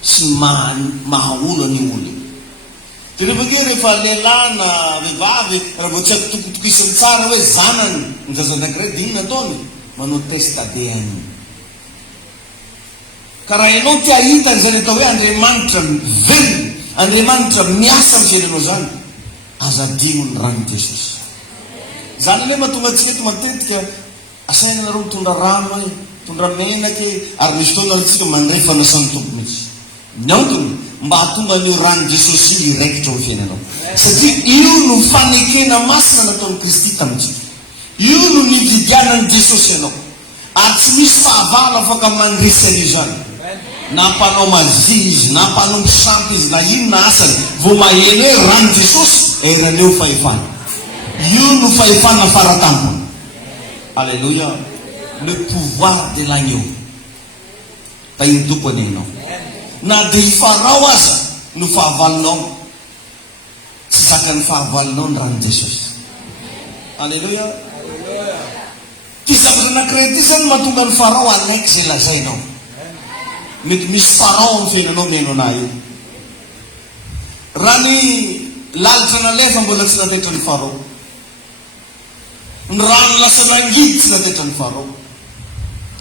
sy mahaolo ny olo. Dia rehefa lehilahy na vehivavy raha vao tsy atokotokisany tsara hoe zanany ny zaza anankiray dia ino ataony? Manao test ADN. Ka raha ianao tia hita an'izany atao hoe Andriamanitra velona, Andriamanitra miasa amin'izay ianao zany, azadino ny rano Jesosy. Zany ane mahatonga antsika eto matetika asaina nareo mitondra rano e, mitondra menaka e, ary misy fotoana antsika mandray fanasany tompo mihitsy. Nyantony mba hatonga ny rano Jesosy iraikitra ao fiainanao. Satria io no fanekena masina nataon'i Kristy tamintsika. Io no nividianan'i Jesosy ianao. Ary tsy misy fahavalo afaka mandresy an'io zany. Na mpanao mazy izy, na mpanao misampy izy, na ino na asany, vao maheno hoe rano Jesosy, eraneo fahefana. Io no fahefana faratampona. Alléluia. Le pouvoir de l'agneau. Tainy tompony ianao. Na dia hifarao aza no fahavalonao, tsy zakany fahavalonao ny rano Jesosy. Alléluia. Ty zavatra anankiray ty zany mahatonga ny farao anaiky zay lazainao. Mety misy farao amin'ny fiainanao miaino anahy io. Raha ny lalitra nalefa mbola tsy natetra ny farao. Ny rano lasa nangidy tsy natetra ny farao.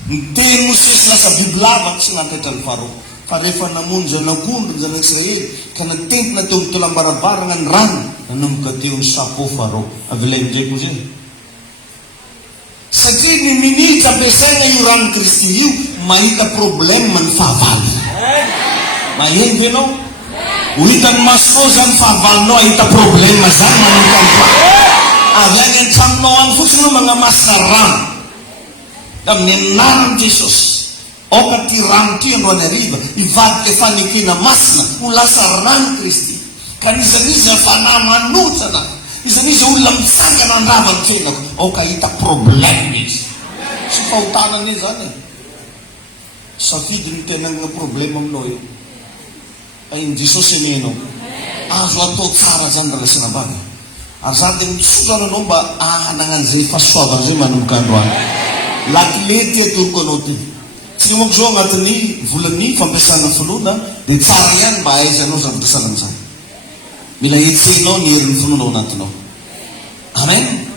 Ny teny Mosesy lasa bibilava tsy natetra ny farao. Fa rehefa namonjy anakondro ny zanaka Israely ka natentina teo amin'ny tolam-baravarana ny rano, nanomboka teo ny sapô farao. Avelay ndraiky zay. Satria ny minitra ampiasaina io rano Kristy io mahita problème ny fahavalo. Maheno ianao? Ho hitan'ny masonao zany fahavalonao ahita problème zany manomboka ny fa. Avy any an-tranonao any fotsiny no magnamasina rano. Amin'ny anaran'i Jesosy. Oka ty rano ty androany hariva ivadika fanekena masina ho lasa rano Kristy. Ka nizaniza fanahy manotsana, nizaniza olona mitsangana andravany fiainako. Oka hita problème izy. Sy fahotanana izy zany. Safidy ny tena agna problème aminao io. Ain Jesosy amianao. Azo atao tsara zany raha sinabany. Ary za dia mitsotra anao mba hananan'izay fahasoavana zay manomboka androany. Lakile ty atoroko anao ty. Tsy monko zao agnatin'ny volany fampiasana finoana dia tsara ihany mba aizanao zavatra salan'izany. Mila etsenao ny herin'ny finoanao anatinao. Amen.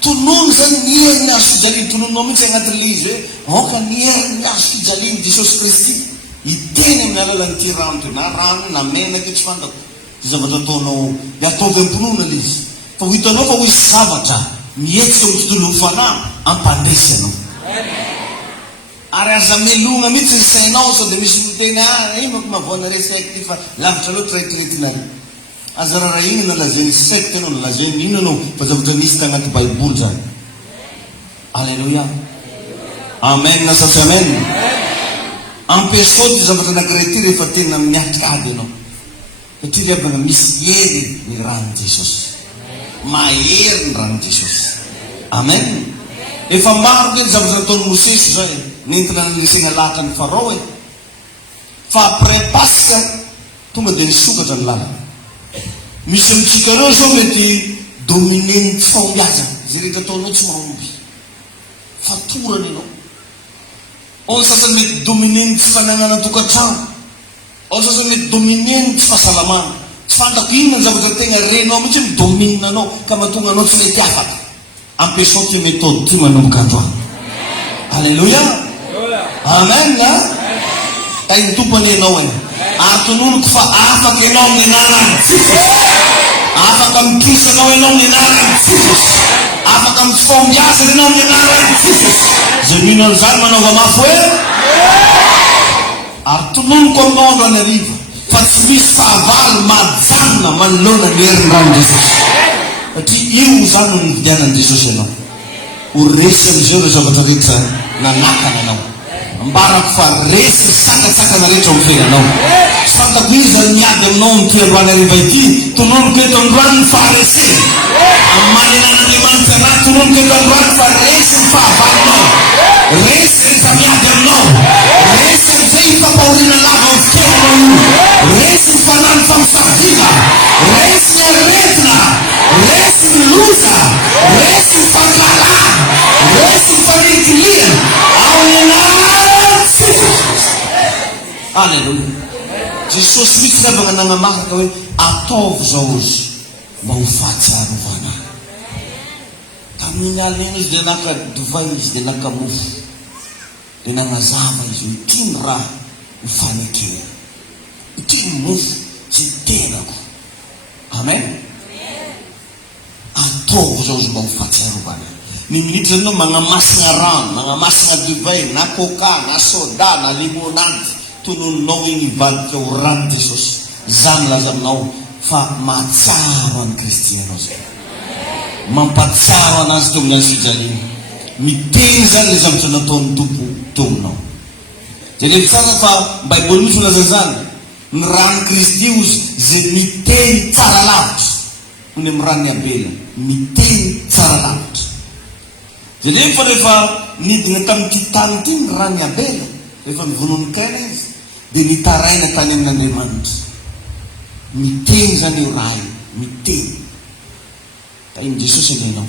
Tonono zany ny herin'ny azo fijaliana. Tonononao mihitsy agnatin'ilay izy hoe aoka ny herin'ny azo fijaliana Jesosy Kristy hiteny amin'ny alalan'ity rano ty na rano na menaka tsy fantako. Zavatra ataonao ataovy am-pinoana ilay izy. Fa ho hitanao fa ho isy zavatra mihetsika amin'ny tontolo ny fanahy ampandresy anao. Ary aza melogna mihitsy ny sainao sao dia misy miteny ino ko mavoana resaiky ty fa lavitra loatra reitiretinay. Aza raha iny nalazainy secte anao nalazainy ino anao fa zavatra nisy tagnaty baiboly zany. Alléluia. Amen na satria amen. Ampiasao ty zavatra anankiray ty rehefa tena miatrika ady anao. Satria riavana misy hery ny rano Jesosy. Mahery ny rano Jesosy. Amen. Efa maro ny zavatra nataon'ny Mosesy zay nentina nanisegna lahatra ny farao e. Fa après Pasika tonga dia nisokatra ny lalana. Misy amintsika reo zao mety dominen'ny tsy fahombiazana. Zay rehetra ataonao tsy mahomby. Fatorana ianao. Ao ny sasany mety dominen'ny tsy fanagnana tokantrano. Ao ny sasany mety dominen'ny tsy fahasalamana. Tsy fantako inona ny zavatra tegna renao mihitsy midomina anao ka mahatonga anao tsy mety afaka. Ampiasao ty méthode ty manomboka androany. Alléluia. Amen na. Ka ny tompony ianao e. Ary tononoko fa afaka ianao amin'ny anaran'i Jesosy. Afaka mikisanao ianao amin'ny anaran'i Jesosy. Afaka mifombiasa ianao amin'ny anaran'i Jesosy. Zay mino an'izany manaova mafy hoe. Ary tononoko aminao androany hariva fa tsy misy fahavalo majanona manoloana ny herin'ny rano Jesosy. Satria io zany no nividianan'i Jesosy ianao. Ho resy am'izao ireo zavatra rehetra nanakana anao. Ambarako fa resy sakatsakana rehetra amin'ny fiainanao. Tsy fantako io zany miady aminao amin'ity androany hariva ity. Tononoko eto androany ny faharesena. Amin'ny maninan'Andriamanitra anahy tononoko eto androany fa resy ny fahavalonao. Resy rehefa miady aminao. Resy am'izay fampahoriana lava amin'ny fiainanao io. Resy ny fanahy ny famosavina. Resy ny aretina. Resy ny loza. Resy ny fankala. Resy ny fanikiliana. Amin'ny anaran'i Jesosy. Alleluia. Jesosy mihitsy ravana nanamaraka hoe ataovy zao izy mba ho fahatsiarovana. Tamin'ny alina izy dia naka divay izy dia naka mofo. Dia nanazava izy hoe ity ny raha ho fanekena. Ity ny mofo tsy tenako. Amen. Ataovy zao izy mba ho fahatsiarovana. Ny minitra anao magnamasina rano, magnamasina divay, na coca, na soda, na limonade. tonononao iny ivadika ho rano Jesosy. Zany laza aminao fa mahatsaro any Kristy anao zay. Mampatsaro anazy teo amin'ny fijaliana. Miteny zany le zavatra nataon'ny Tompo teo aminao. Dia le fitsara fa Baiboly misy laza zany. Ny rano Kristy ozy zay miteny tsara lavitra. Ny amin'ny rano Abela miteny tsara lavitra. Dia rehefa nidina tamin'ity tany ity ny rano Abela, rehefa mivonony kaina izy dia nitaraina tany amin'Andriamanitra. Miteny zany io raha io, miteny. Tainy Jesosy ilainao.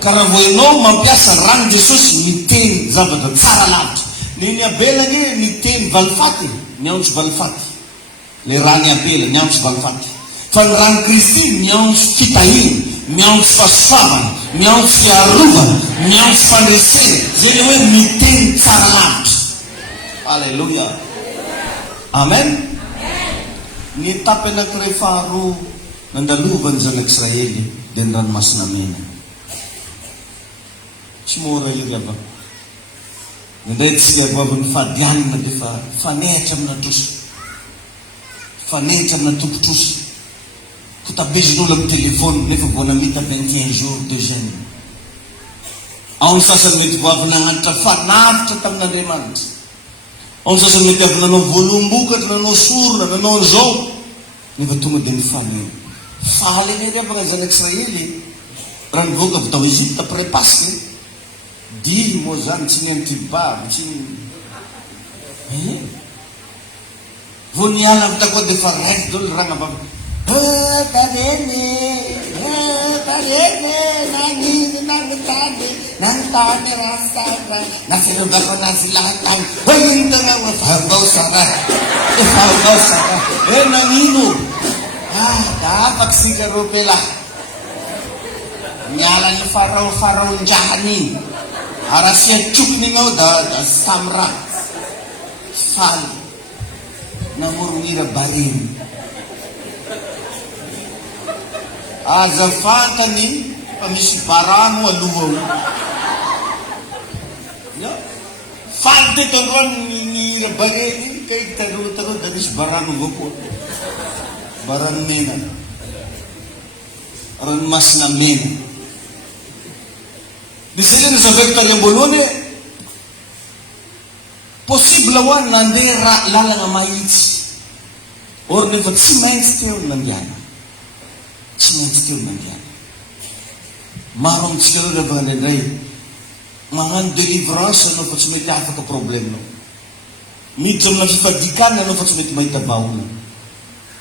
Ka raha vao ianao mampiasa rano Jesosy miteny zavatra tsara lavitra. Ny Abela nge miteny valifaty, miantso valifaty. Le rano Abela miantso valifaty. Fa ny rano Kristy miantso fitahina, miantso fahasoavana, miantso fiarovana, miantso fandresena. Zay hoe miteny tsara lavitra. Alleluia. Amen. Ny etapy anankiray faharoa nandalovan'ny zanak'Israely dia ny ranomasina mena. Tsy mora iry ava. Indray tsy avavany fadianina dia fa fanehitra amina troso. Fanehitra amina tompotroso. Kotabezin'olo amin'ny telefony nefa vao namita 21 jours de jeûne. Ao ny sasany mety vao avy nagnanitra fanavitra tamin'Andriamanitra. Ao ny sasany mety avy nanao voalombokatra, nanao sorona, nanao an'izao. Nefa tonga dia nifaly. Faly eny avana zanak'Israely. Raha nivoaka avy tao Ezipta après Pasque. Dily moa zany tsy niantibaby, tsy vao niala avy takoa dia fa raiky dolo ragnavavy. Tarene, nangitany rasara, nasirabako anazy lahatany. Intana vaovao sara, vaovao sara. Nanino? Da afaky sika ropela. Niala ny faraon-drahany iny. Arasia tsokiny ignao da samra. Faly. Namoromira bariny. Aza fantany fa misy barano aloha ao. Faly teto androany ny rabareny kay taroa da misy barano avao koa. Barano mena. Ranomasina mena. Dia zay ny zavako tany ambolohany possible ho any nandeha lalana mahitsy. Or nefa tsy maintsy teo nandiana. Tsy maintsy teo nandiana. Maro amintsika reo rehefa ndraindray magnano délivrance anao fa tsy mety afaka probleminao. Miditra amina fifadikana anao fa tsy mety mahita vahoana.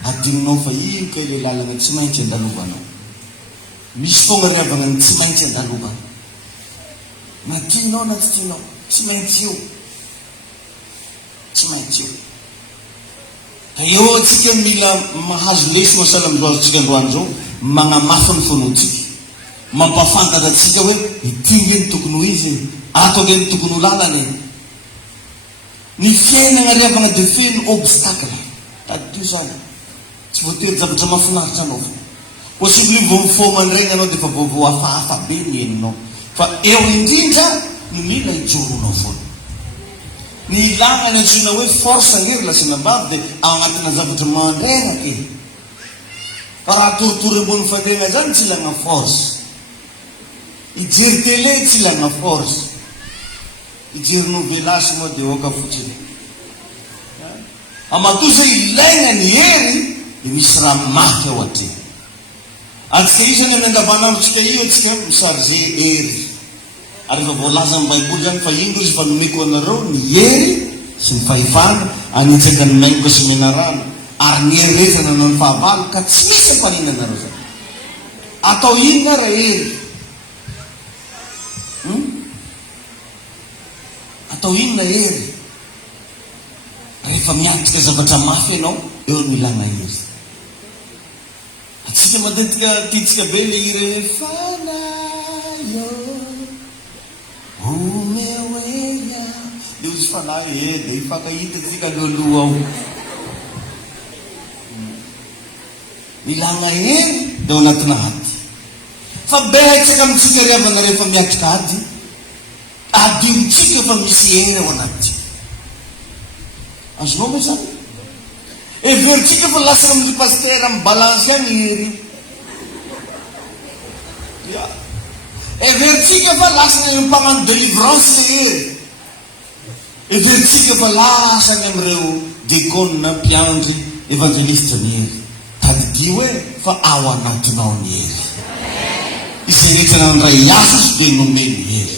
Adinonao fa io kay le lalana tsy maintsy andalovanao. Misy foana riavana ny tsy maintsy andalovana. Na tianao na tsy tianao, tsy maintsy io. Tsy maintsy io. Ka eo atsika mila mahazo leso masala amin'izao azontsika androany zao, magnamafy ny fonoantsika. Mampafantatra atsika hoe ity eny tokony ho izy, ato eny tokony ho lalana. Ny fiainana riavana dia feno obstacle. Tadio zany. Tsy voatery zavatra mahafinaritra anao. Possible vao mifo mandraigna anao dia fa vao hafahafa be ny heninao. Fa eo indrindra ny mila hijoronao foana. Ny ilana ny antsoina hoe force ngery lasina mbavy dia agnatina zavatra mandregna ke. Raha toritory ambony fandregna zany tsy ilana force. Ijery télé tsy ilana force. Ijery novelasy moa dia oka fotsiny. Amatoa zay ilaina ny hery dia misy raha maty ao atriny. Atsika isany amin'ny andavanandrotsika io atsika misarge hery. Ary efa voalaza amin'ny Baiboly zany fa ino izy fa nomeko anareo ny hery sy ny fahefana anitsaka ny maimboka sy menarana ary ny herezana anao ny fahavalo ka tsy misy ampanina anareo zany. Atao inona raha hery? Atao inona hery? Rehefa miatrika zavatra mafy ianao, eo no ilana hery. Atsika matetika titsika be le hira fanayo omeoeya dia izy fanahy dia ifakahita tsika aloaloha ao. Ilana hery dia ao anatina ady. Fa be haitsika amintsika riavana rehefa miatrika ady adiontsika efa misy hery ao anatsika. Azonao moa zany everitsika fa lasa amin'ny pasteur amin'ny balance any hery ya everitsika fa lasa ny mpagnano délivrance hery everitsika fa lasa ny amin'ireo diakône na mpiandry evangeliste ny hery tadidio hoe fa ao anatinao ny hery izay rehetra nandray asa sy dia nomeny hery.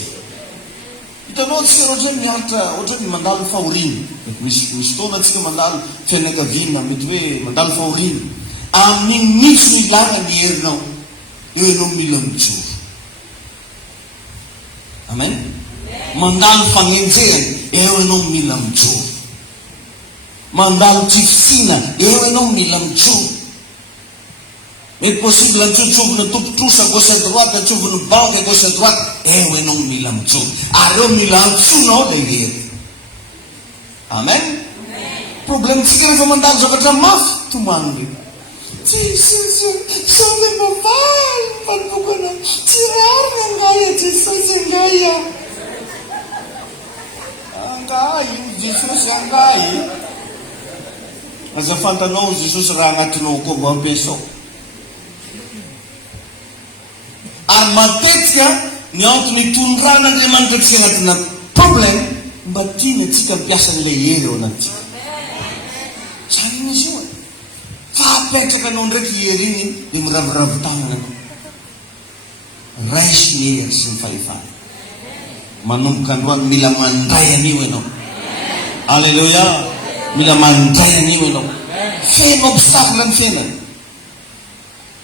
Hitanao tsika ohatra miaritra ohatra ny mandalo fahoriana misy fotoana atsika mandalo fianakaviana mety hoe mandalo fahoriana amin'ny mitsy ny ilana ny herinao eo ianao mila mijoro. Amen. Mandalo fagnenjehana eo ianao mila mijoro. Mandalo tifisina eo ianao mila mijoro. Mety possible antsovona tompotrosa à gauche à droite, antsovona banque à gauche à droite, eo ianao mila mijoro. Ary eo mila antsonao lay hery. Amen. Problemtsika rehefa mandalo zavatra mafy tomaniny Jesosy mavaly mivalibokana tsy rarina angaya Jesosy angaya angay Jesosy angay aza fantanao Jesosy raha agnatinao koa mba ampiasao. Ary matetika ny antony tondrahan'Andriamanitra atsika agnatina problème mba tiany atsika mpiasa an'ilay hery eo anatsika. Zany izy io fa apetraka anao ndraiky hery iny ny miraviravy tagnana anao raisy ny hery sy ny fahefana manomboka androany mila mandray an'io ianao. Alleluia. Mila mandray an'io ianao. Feno obstacle ny fiainana.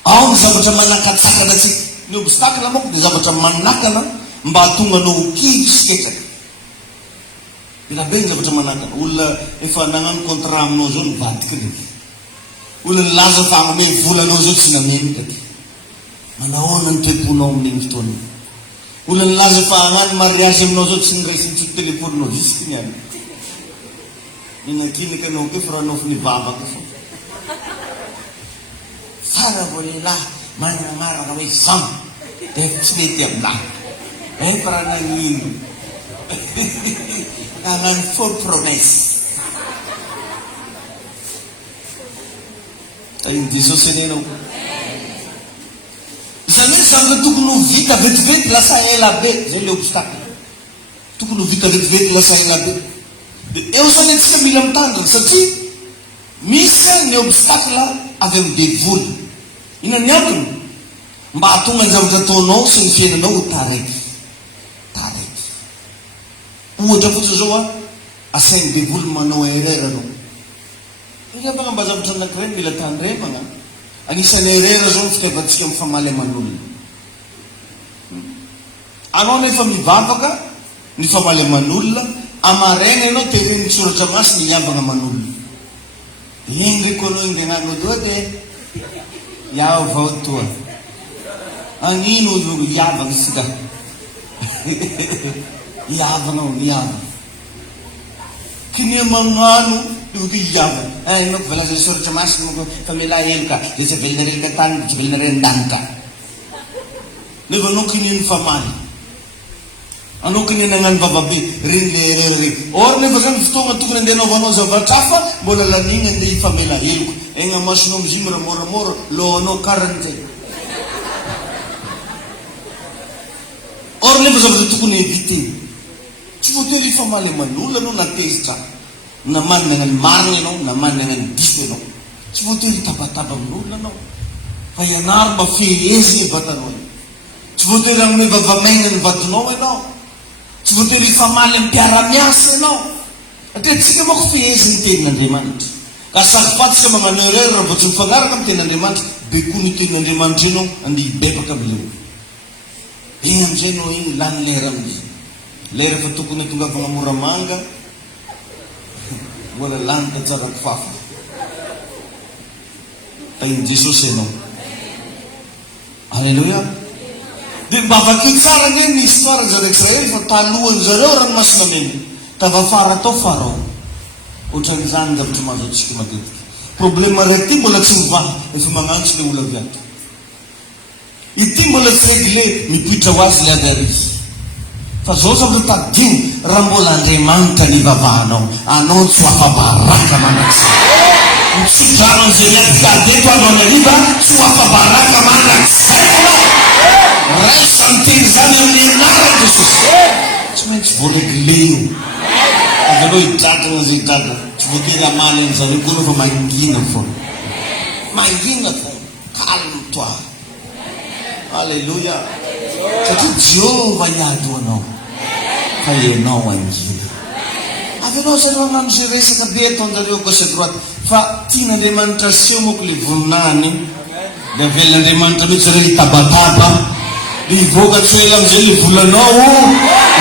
Ao ny zavatra manakatsakana atsika. Ny obstacle manko dia zavatra manakana mba hatonga anao kivy sy ketraka. Mila be ny zavatra manakana. Olona efa nagnano contrat aminao zao nivadiky reky. Olona nilaza fa agnome volanao zao tsy nameny reky. Manahoana ny temponao amin'iny fotoana. Olona nilaza fa hagnano mariage aminao zao tsy niraisintsy telefoninao jusque niany. Ninakinika anao ke fa raha anao fa nivavaka fo. Sara vo lehilahy manana maraka hoe zamo dia tsy mety aminahy. Fa raha nagnino nagnano faux promesse. Tainy Jesosy enenao. Izany hoe zavatra tokony ho vita vetivety lasa ela be. Zay le obstacle. Tokony ho vita vetivety lasa ela be. Dia eo zany antsika mila mitandrina satria misy ny obstacle avy amin'ny devoly. Ina ny antony? Mba hatonga ny zavatra ataonao sy ny fiainanao ho taraiky. Taraiky. Ohatra fotsiny zao asainy devoly manao erreur anao. Ilevana mba zavatra anankiray mila tandremana. Anisan'ny erreur zao fitiavantsika amin'ny famaly aman'olona. Anao nefa mivavaka ny famaly aman'olona, amaraina ianao tereny soratra masy ny iavana aman'olona. Endriko anao ingenano doa dia iaho vao toa. Anino iavana sika. Iavana iavana. Kini magnano io iavana. Anao valaza soratra masy famela hely ka dia tsy velona reny ka tany, tsy velona reny ndany ka. Nefa anao kini ny famaly. Anao kini nagnano vavabe reny le erreur reny. Or nefa zany fotoana tokony andeha anaovanao zavatra hafa mbola laniny andeha ifamela heliko. Egna masonao mizimy raha moramora lohanao karan'izay. Or nefa zavatra tokony éviter. Tsy voatery ifamaly aman'olona anao na tezitra. Na manana ny marina ianao, na manana ny diso ianao. Tsy voatery tapatapa amin'olona anao. Fa ianaro mba fehezy ny vatanao. Tsy voatery amin'ny vavamaina ny vatanao ianao. Tsy voatery ifamaly amin'ny mpiara-miasa ianao. Satria tsika manko fehezy ny tenin'Andriamanitra. Ka sakifatsika magnano erreur raha vao tsy mifanaraka amin'ny tenin'Andriamanitra, be koa ny tenin'Andriamanitra ianao andeha hibebaka amin'ilay. Iny amin'izay anao iny lany lera amin'izy. Lera fa tokony tongavana moramanga mbola lanitra tsara kifafa. Tainy Jesosy ianao. Alleluia. Dia mba vaky tsara ny histoire zareo Israely fa talohan'ny zareo ranomasina mena tavafara tao Farao. Ohatran'izany zavatra mahazo antsika matetika. Problème raiky ty mbola tsy mivaha efa magnantso le olona avy ato. Ity mbola tsy réglé mipitra ho azy le ady arizy. Fa zao zavatra tadiny raha mbola Andriamanitra ny vavanao, anao tsy ho afa-baraka mandrakizay. Mitsodrano an'izay miadikadeto andro any hariva, tsy ho afa-baraka mandrakizay anao. Raisa miteny zany amin'ny anarany Jesosy. Tsy maintsy voaregleo. Avy anao hidradrana zay hidradrana. Tsy voatery amaly an'izareo koa anao fa mangina foana. Mangina foana. Calme toi. Alléluia. Satria Jehovah hiady ho anao. Fa ianao angina. Avy anao zany magnano zay resaka be ataonjareo gauche droite. Fa tian'Andriamanitra seho moko le voninahiny. Le velan'Andriamanitra mihitsy zareo hitabataba. Le hivoaka tsy ela am'izay le volanao.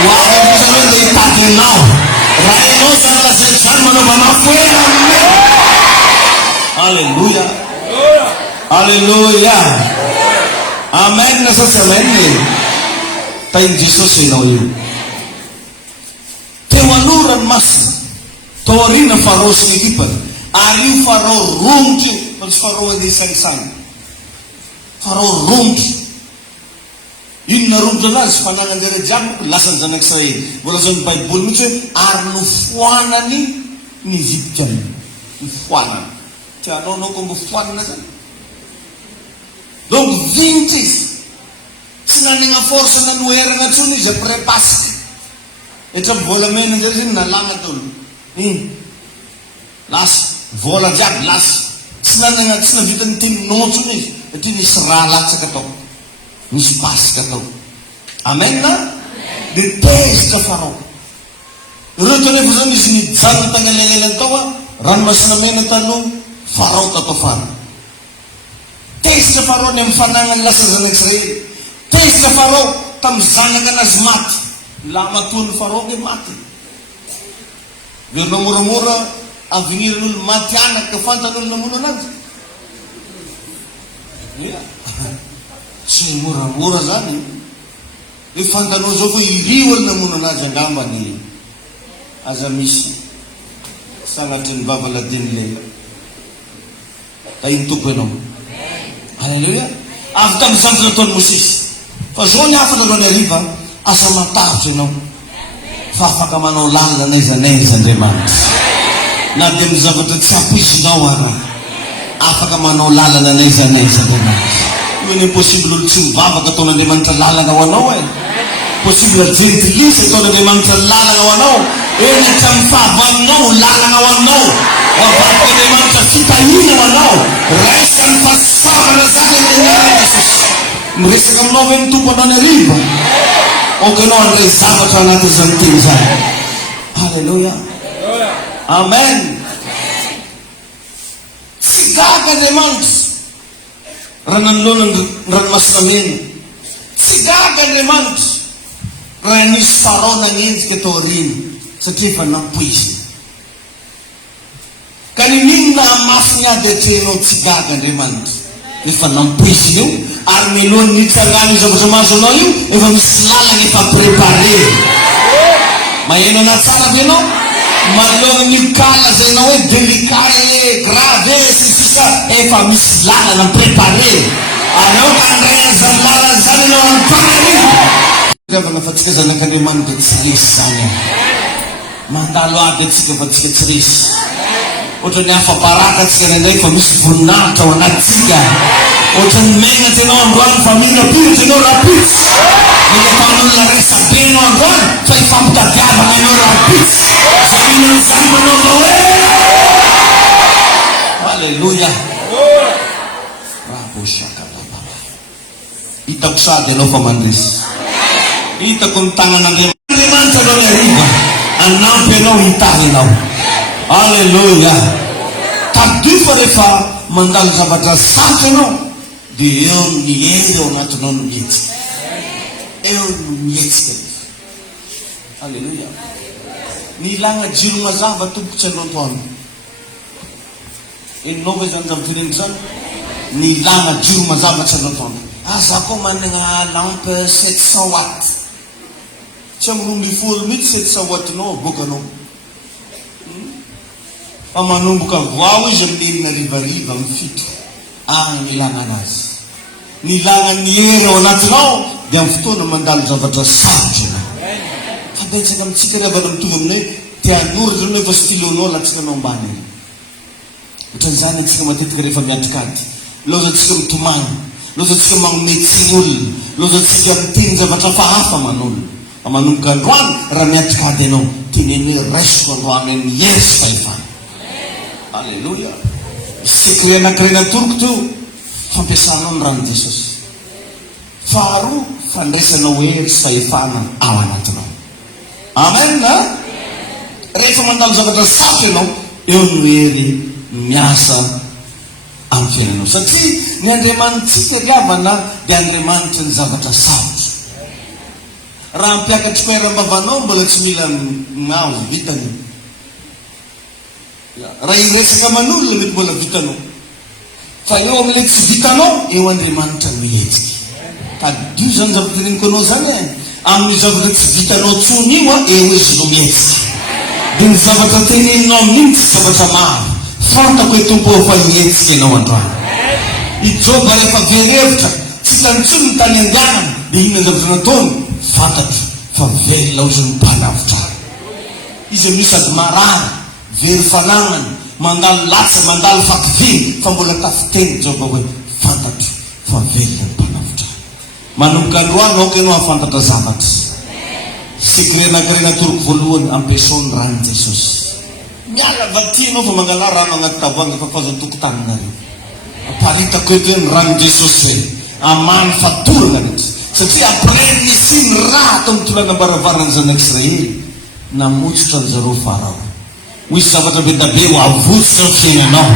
Ho avy zareo le hitady anao. Raha ianao zaka zay zany manova mafoera aminao. Alléluia. Alléluia. Amen. Nasa si amen. Tayo Jesosy ianao io. Teo aloha ranomasina. Taoriana Farao sy ny ekipany. Ary io Farao romotra io. Fa tsy Farao andeha sangisangy. Farao romotra. Inona romotra anazy? Fananan'jareo jiaby lasany zanak'Israely. Volazan'ny Baiboly mihitsy hoe ary nofoanany ny Egyptiany. Nofoanany. Tianao anao koa mbo foanana zany. Donc vinitra izy. Tsy nanena force nanoherana ntsony izy après Pasque. Etra volamena nzay zany nalana tolo. Lasa vola jiaby lasa. Tsy nanena tsy navita niteny nontsony izy. Satria nisy raha latsaka tao. Nisy Pasque tao. Amen na? De tezitra Farao. Rehetra rehefa zany izy nijanona tagny elaelany tao a, ranomasina mena taloha, Farao tato afara. Tezitra Farao ny amin'ny fanagnany lasa zanak'Israely. Tezitra Farao tamin'ny zanaka anazy maty. La matoan'ny Farao ke maty. Verina moramora aveniran'olo maty anaka fantan'olo namono anazy. Tsy moramora zany. Le fantanao zao fa iriwal namono anazy angambany. Aza misy sanatry ny vavaladiny le. Tainy tompo ianao. Alléluia. Avy tamin'ny zandry nataon'ny Mosesy. Fa zao ny afaka alohan'ny hariva, asa matavitra ianao. Fa afaka manao lalina n'aiza n'aiza Andriamanitra. Na dia amin'ny zavatra tsy ampoisinao ara. Afaka manao lalina n'aiza n'aiza Andriamanitra. Io ny possible olo tsy mivavaka ataon'Andriamanitra lalina ho anao e. Possible gentilisy ataon'Andriamanitra lalina ho anao. Eny hatramin'ny fahavalonao lalina ho anao. Avadik'Andriamanitra fitahina ho anao. Raisa ny fahasavana zany amin'ny anarana Jesosy. Miresaka aminao hoe ny tompo anany hariva. Okanao andray zavatra anatin'izany teny zany. Halleluja. Amen. Tsy gaga Andriamanitra raha nanoloana ny ranomasina mena. Tsy gaga Andriamanitra raha nisy Farao nanenjika tao aoriana satria efa nampoizina. Ka ny minona amafiny ady atrehanao tsy gaga Andriamanitra efa nampoizina io, ary milohan'ny nitsangany zavatra mahazo anao io efa misy lalana efa prépare. Maheno ana tsara ve ianao? Manoloana kala zay anao hoe délicat e grave sisa efa misy lalana prépare. Anao ka andray an'izany lalana zany anao antanany. Gavana fa tsika zanak'Andriamanitra tsy resy zany. Mandalo aby atsika fa tsika tsy resy. Ohatran'ny afa-baraka tsika nandray fa misy voninahitra ao anatsika. Ohatran'ny menatra ianao androany fa mirapiratra ianao rapitsy. Milefan'olona resabe ianao androany fa ifampitadiavana ianao rapitsy. Zany zany manao hoe Alléluia. Bravo shakababa. Hitako sady ianao fa mandresy. Hitako ny tagnan'Andriamanitra aloha hariva. Anampy ianao hitany ianao. Alléluia. Tadio fa rehefa mandalo zavatra sarotra ianao dia eo ny hery ao anatinao no mihetsika. Eo no mihetsika. Alléluia. Ny ilagna jiro mazava tompotsy anao antoany. Enonao ve zany zavatra zany? Ny ilagna jiro mazava tsy anao antoany. Za koa manana lampe 700 watt. Tsy amin'ny 10 mihitsy 700 watt nao bokanao. Fa manomboka vao izy amin'ny rivariva mifito. Ny ilagna anazy. Ny ilagna ny hery ao anatinao dia amin'ny fotoana mandalo zavatra sarotra ianao. betsaka amitsika rehefa mitovy aminay tian'ora zany hoe fa styloanao latsika anao ambany ohatran'izany atsika matetika rehefa miatrikady lozatsika mitomany lozatsika magnome tsin'olona lozatsika miteny zavatra fahafa man'olona manomboka androany raha miatrikady ianao teneny hoe raisiko androany amin'ny Yesu fahefana. Alleluia. Sekre anankiray natoroko teo fampiasanao ny ranon'i Jesosy. Faharoa fandraisanao hery sy fahefana ao anatinao. Amen na? Rehefa mandalo zavatra sarotra ianao eo no hery miasa amin'ny fiainanao satria ny Andriamanitsika riavana dia Andriamanitra ny zavatra sarotra. Raha mpiakatry koera-bavanao mbola tsy mila mao vitany. Raha iresaka man'olona mety mbola vitanao fa eo amin'ilay tsy vitanao eo Andriamanitra mihetsika. Ka dio zany zavatra reniko anao zany amin'ny zavatra tsy vitanao tsony io eo izy no mihetsika. Dia ny zavatra teneninao amin'iny tsy zavatra maro fantako hoe tompo fa mihetsika ianao androany. I Joba rehefa verevitra tsy tantsony ny tany andianany dia ino ny zavatra nataony fantatro fa velona ozy ny mpanavitra. Izy amin'io sady marary very fanagnany mandalo latsa mandalo fakiviny fa mbola tafiteny Joba hoe fantatro fa velona ny mpanavitra. Manomboka androany aoka ianao hafantatra zavatra. Sekre anankiray natoroko voalohany ampiasaony ranon'i Jesosy. Miala vaty ianao fa mangala rano agnaty tavoahangy fa faza tokotaninareo aparitako eto hoe ny ranon'i Jesosy hoe amany fatorana rehetra satria après nisy ny raha atao mitolanam-baravarana ny zanak'Israely namotsotra ny zareo Farao. Misy zavatra be da be ho avotsitra ny fiainanao.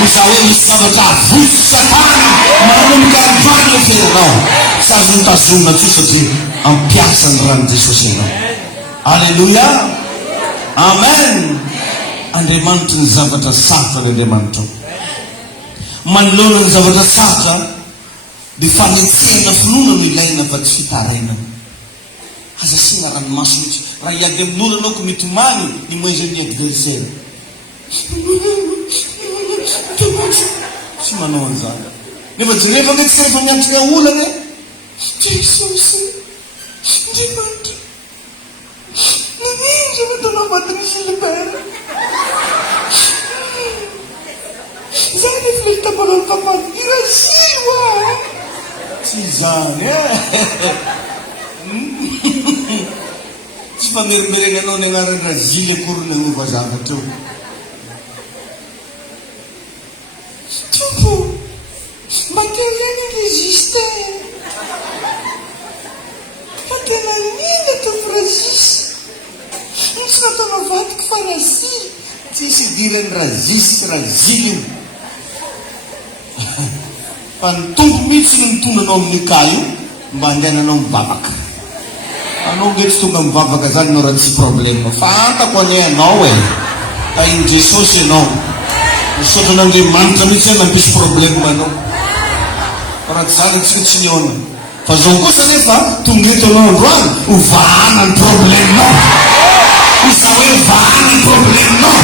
Misy hoe misy zavatra avotsitra Satana manomboka androany ny fiainanao. Sady mitazomina tsoa satria ampiasa ny ranon'i Jesosy ianao. Alleluia. Amen. Andriamanitra ny zavatra sarotra ny Andriamanitra. Manoloana ny zavatra sarotra dia fanetsehana finoana no ilaina fa tsy fitaraina. Aza sina ranomaso mihitsy raha hiady amin'olona anao ko mitomany ny moise ny adversaire tsy manao an'izany nefa jereva ndraiky tsy rehefa miantrika olana Jesosy Andriamanitra nanino zavatra navatiny Gilbert zany efa le tabalao ny papady dirasilo tsy zany tsy famerimbereny anao ny agnarany Razily akory nanova zavatra eo. Tompo mba tena ny résiste fa tena nina tompo Razisy tsy natao navadiko fa Razily tsisy dirany Razily io fa ny tompo mihitsy no mitondra anao amin'ny ka io mba andehananao mivavaka. Anao ngetsy tonga mivavaka zany no raha tsy problème fantako ane anao ka iny Jesosy ianao misaotra n'Andriamanitra mihitsy nampisy problème anao raha tsy zany antsika tsy niona fa zao kosa nefa tonga eto anao androany hovahana ny problème-nao iza hoe vahana ny problème-nao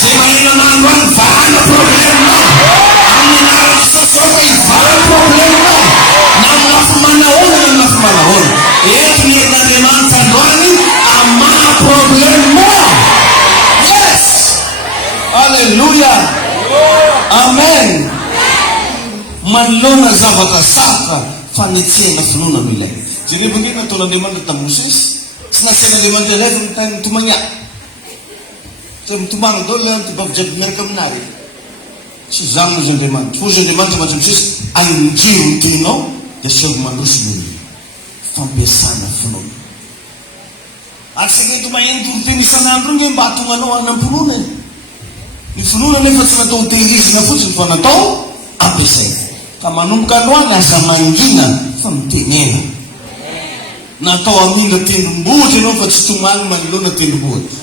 zay manena androany vahana problème-nao amin'ny anarany sasoroka ivahana problème-nao na mafy manahona na mafy manahona eto ny herin'Andriamanitra androany amaha problème-nao. Yes. Alleluia. Amen. Manoloana zavatra sarotra fanetsehana finoana no ilaina. Jereva nge nataon'Andriamanitra tamin'i Mosesy tsy nasian'Andriamanitra ilay fa mitany mitomagna tsy mitomagna dao le antibavy jiaby miaraka aminary tsy zany izy Andriamanitra fo izy Andriamanitra mantsy Mosesy ainjiro ny tenao dia seo mandroso ny fampiasana finoana. Ary sakety mahendoro teny isan'andro nge mba hatonganao hanam-pinoana ny finoana nefa tsy natao tehirizina fotsiny fa natao ampiasaina. Ka manomboka androany aza mangina fa mitenena natao amina tendrombohitra ianao fa tsy tomany manoloana tendrombohitra.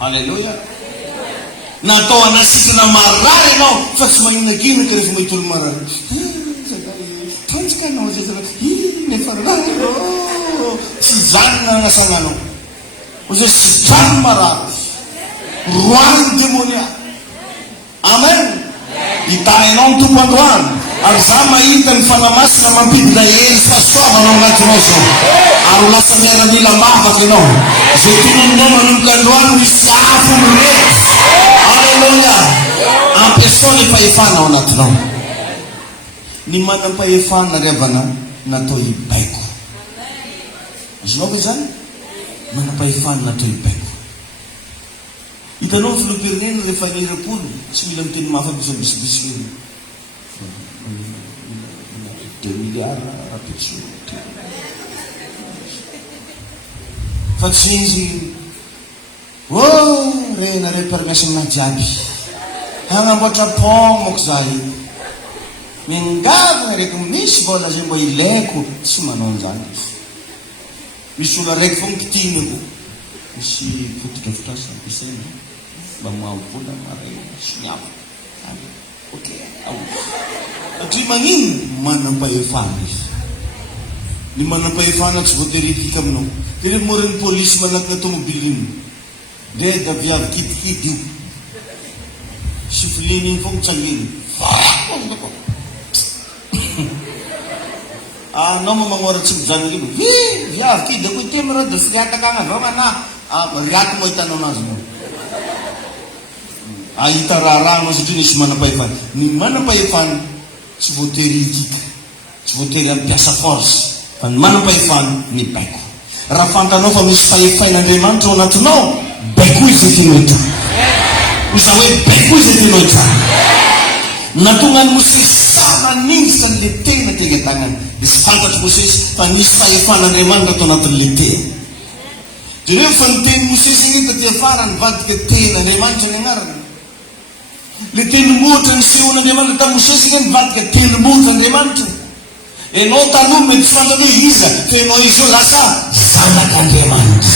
Alleluia. Natao anasitana marary ianao fa tsy mahinakinaka rehefa mahita olo marary tanjika anao nefa rary tsy zany nanasana anao oza tsy zany marary roany demonia. Amen. Hitahinao ny tompo androany ary za mahita ny fanamasina mampidina hery fahasoavana ao anatinao zao. Ary lasa miaramila mavaka ianao. Zay tonononao manomboka androany misy afo mirehitsy. Alleluia. Ampiasao ny fahefana ao anatinao. Ny manam-pahefana revana natao hibaiko. Azonao ve zany? Manam-pahefana natao hibaiko. Hitanao ny filoham-pirenena rehefa nirapolo tsy mila miteny mafabisabisibisy hoe 2 milliards rapetso. Fa tsy izy renare permesy aminahy jiaby hagnamboatra pont moko zay mingavina reky misy vola zay mba ilaiko tsy manao an'izany. Misy olo araiky fo mikitinako misy fotika fitrasa ampiasaina mba maavola maray sy miavo. Okey, satria magnino manam-pahefana izy. Ny manam-pahefana tsy voatery hikika aminao. Tena moran'ny polisy manakina tomobily iny leda viavy kitikity io sifiliny iny foa mitsangeny anao ma magnoratsy mijano rino viavy kidy ako itemy reo de firiataka agny avao mana riaky mo hitanao anazy mo ahita raha satria nisy manam-pahefana. Ny manam-pahefana tsy voatery hikika, tsy voatery ampiasa force, fa ny manam-pahefana ny baiko. Raha fantanao fa misy fahefain'Andriamanitra ao anatinao, baiko izy tianao ita. Iza hoe baiko izy tianao ita. Natonga ny Mosesy samanitsika le tena teny an-tagnany. Izy fantatry Mosesy fa misy fahefan'Andriamanitra atao anatin'le tena. De rehefa niteny Mosesy iny taty afara nivadika ten'Andriamanitra ny agnarany. Le tendrombohitra nisehoan'Andriamanitra tamin'ny Mosesy iny nivadika tendrombohitra Andriamanitra. Enao taloha mety tsy fantatro iza fa enao izy io lasa zanak'Andriamanitra.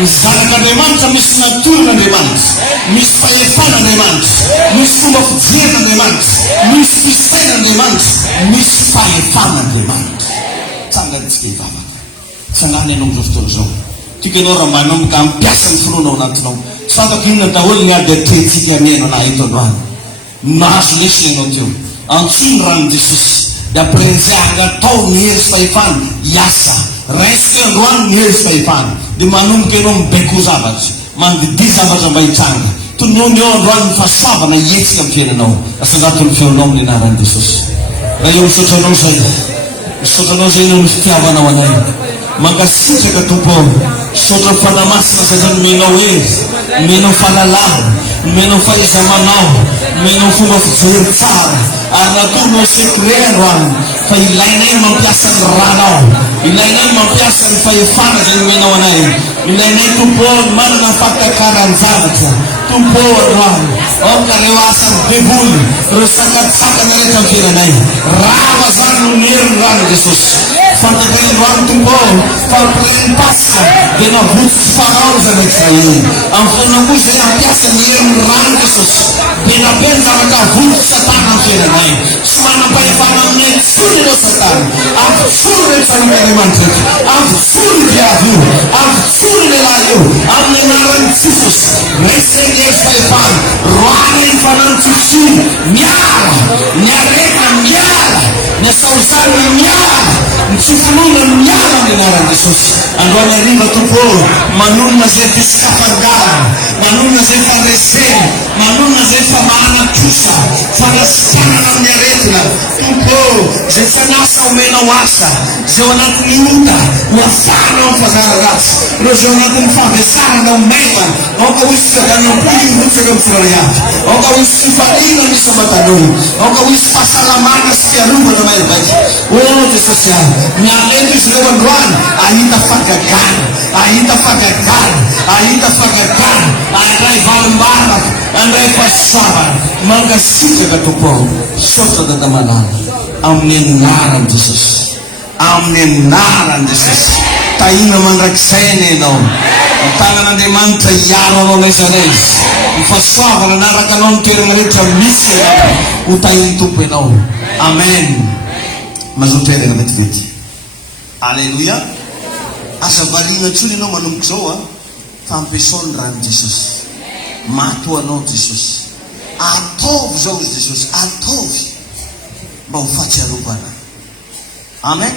Ny zanak'Andriamanitra misy natoron'Andriamanitra, misy fahefan'Andriamanitra, misy fomba fijeren'Andriamanitra, misy fisain'Andriamanitra, misy fahefan'Andriamanitra. Tsangantsika hivavaka. Tsangany ianao amin'izao fotoana izao. Tiaka ianao raha manomboka ampiasa ny finoana ao anatinao. Tsy fantako inona daholo ny ady atrehintsika amiano na eto androany. Nahazo lesona ianao teo. Antsoiny ranon'i Jesosy. De après izay angatao mihery sy fahefana hiasa. Raisika androany mihery sy fahefana. De manomboka ianao mibaiko zavatra. Mandidia zavatra mba hitranga. Tonony eo androany ny fahasoavana hietsika amin'ny fiainanao. Asangaton'ny feonao amin'ny anaran'i Jesosy. Raha eo misotranao zay. Misotranao zay eo ny fitiavanao anay. Mankasitraka tompo sotra fanamasina zay zany menao hery, menao fahalalana, menao fahaiza-manao, menao fomba fijery tsara. Ary natonao secret androany fa ilainay mampiasa ny ranao, ilainay mampiasa ny fahefana zay menao anay, ilainay tompo manana fahatakana ny zavatra. Tompo androany oka reo asany beboly, reo sakatsakana rehetra amin'ny fiainanay. Rava zany no mihery ny rano Jesosy. Fantatry androany tompo fa pireny Pasika de navotsy Farao zany Israely. Amin'ny fotoana koa izay ampiasa mihery ny rano Jesosy. De nabeny zavatra votsy Satana amin'ny fiainanay. Tsy manam-pahefana aminay intsony ianao Satana. Avotsory rehetra zanak'Andriamanitra rehetra. Avotsory viavy io, avotsory lehilahy io amin'ny anaran'i Jesosy. Resy fahefana roany ny fanantsosiny miara, ny arena miara, ny asaozana miara, ny tsifolona miara amin'ny anaran'i Jesosy. Androany hariva tompo manonona zay fisikafangana, manonona zay fandresena, manonona zay famahana-trosa, fanasitanana amin'ny aretina. Tompo zay faniasa omenao asa, zay ao anatin'ny ota hoafana ao fazara ratsy, reo zay ao anatin'ny fampiasarana omaivana. Aoka hoisy fadagnam-poly mivotsaka amin'ny fioriaty, aoka hoisy fifaliana misy samatanoy, aoka hoisy fahasalamana sy fiarovana maivaiky. Jesosy ahy mialeto izy reo androany ahita fagagana, ahita fagagana, ahita fagagana, andray valim-baraka, andray fahasoavana. Mangasitraka tompo sotra dadamalala amin'ny anaran'i Jesosy, amin'ny anaran'i Jesosy. Tahina mandrakizay ianao. Ny tagnan'Andriamanitra hiaro anao n'aiza n'aiza. Ny fahasoavana naraka anao ny toerana rehetra misy ianao. Ho tahiny tompo ianao. Amen. Mazotra erana vetivety. Alleluia. Asa variana ntsony ianao manomboka zao fa ampiasao ny ranon'i Jesosy. Mato anao Jesosy. Ataovy zao izy Jesosy, ataovy mba ho fahatsiarovana. Amen.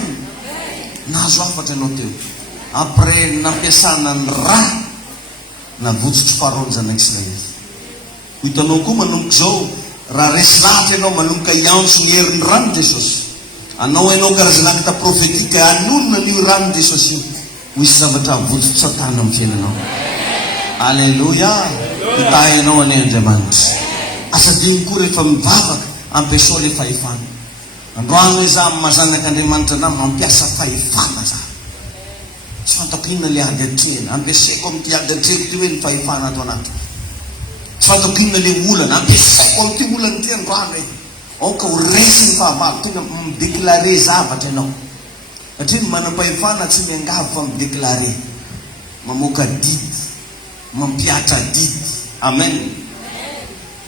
Nahazo afatra ianao teo. après nampiasana ny ra na votsotro faharonjana Israely. Hitanao koa manomboka zao, raha resy lahatra ianao manomboka iantso ny herin'ny rano Jesosy, anao ianao karazana akta profetika anonona n'io rano Jesosy io, ho isy zavatra votsotro satana amin'ny fiainanao. Alleluia. Hitahy ianao any Andriamanitra. Asadiny koa rehefa mivavaka ampiasao le fahefana. Androany za mazanak'Andriamanitra na mampiasa fahefana za. Tsy fantako inona le ady atrehana, ampiasaiko amin'ity ady atrehako ty hoe ny fahefana ato anaty. Tsy fantako inona le olana, ampiasaiko amin'ity olana ty androany hoe. Aoka ho resy ny fahavalo, tena midéclaré zavatra ianao. Satria manam-pahefana tsy miangavy fa midéclaré. Mamoaka didy, mampiatra didy. Amen.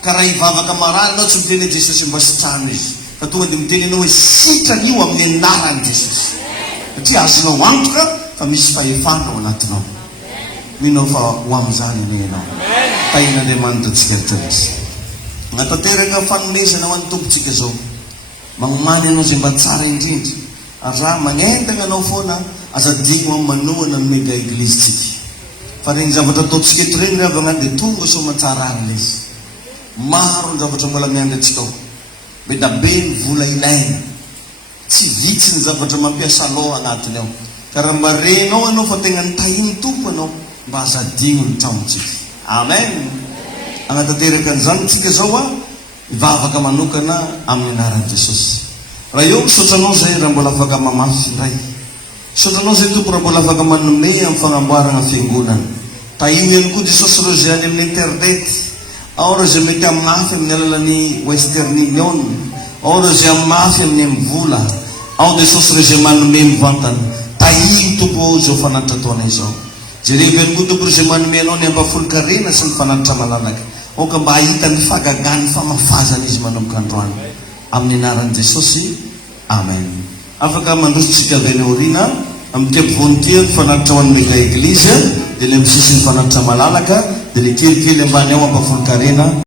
Karaha hivavaka marary anao tsy miteny Jesosy mba sitrano izy, fa tonga dia miteny anao hoe sitran'io amin'ny anarany Jesosy. Satria azonao antoka fa misy fahefana ao anatinao. Minao fa ho amin'izany ane ianao. Tahin'Andriamanitra antsika rehetra. Natateraka fanomezana ho an'ny tompontsika zao. Magnomany anao zay mba tsara indrindra. Ary raha magnentana anao foana, azadigno amin'ny manohana ny mega eglizitsika. Fa regny zavatra ataontsika eto regny rehefa agnaty dia tonga sao matsara any izy. Maro ny zavatra mbola miandry antsika ao. Be da be ny vola ilaina. Tsy vitsy ny zavatra mampiasa loha agnatiny ao. Ka raha mba renao anao fa tegna nitahiny tompo anao, mba azadigno ny tramontsika. Amen. Agnatanteraka an'izany tsika zao a, ivavaka manokana amin'ny anaran'i Jesosy. Raha eo misotranao zay raha mbola afaka mamafy iray. Sotranao zay tompo raha mbola afaka manome amin'ny fagnamboarana fiangonana. Tahiny ihany koa Jesosy reo zay any amin'ny internet. Ao reo zay mety amafy amin'ny alalan'ny Western Union. Ao reo zay amafy amin'ny vola. Ao Jesosy reo zay manome mivantana. Tahiny tompo zao fanatitra ataona izao. Jerevy ihany koa tompo reo zay manome anao ny ambafolo-karena sy ny fanatitra malalaka. Oka mba ahita ny fagagany famafazana izy manomboka androany. Amin'ny anaran'i Jesosy. Amen. Afaka mandrosotsika avy any aoriana amin'ny tempovoany ty fanatitra ho an'ny mega eglizy, dia le misisy ny fanatitra malalaka, dia le kelikely ambany ao ambafolo-karena.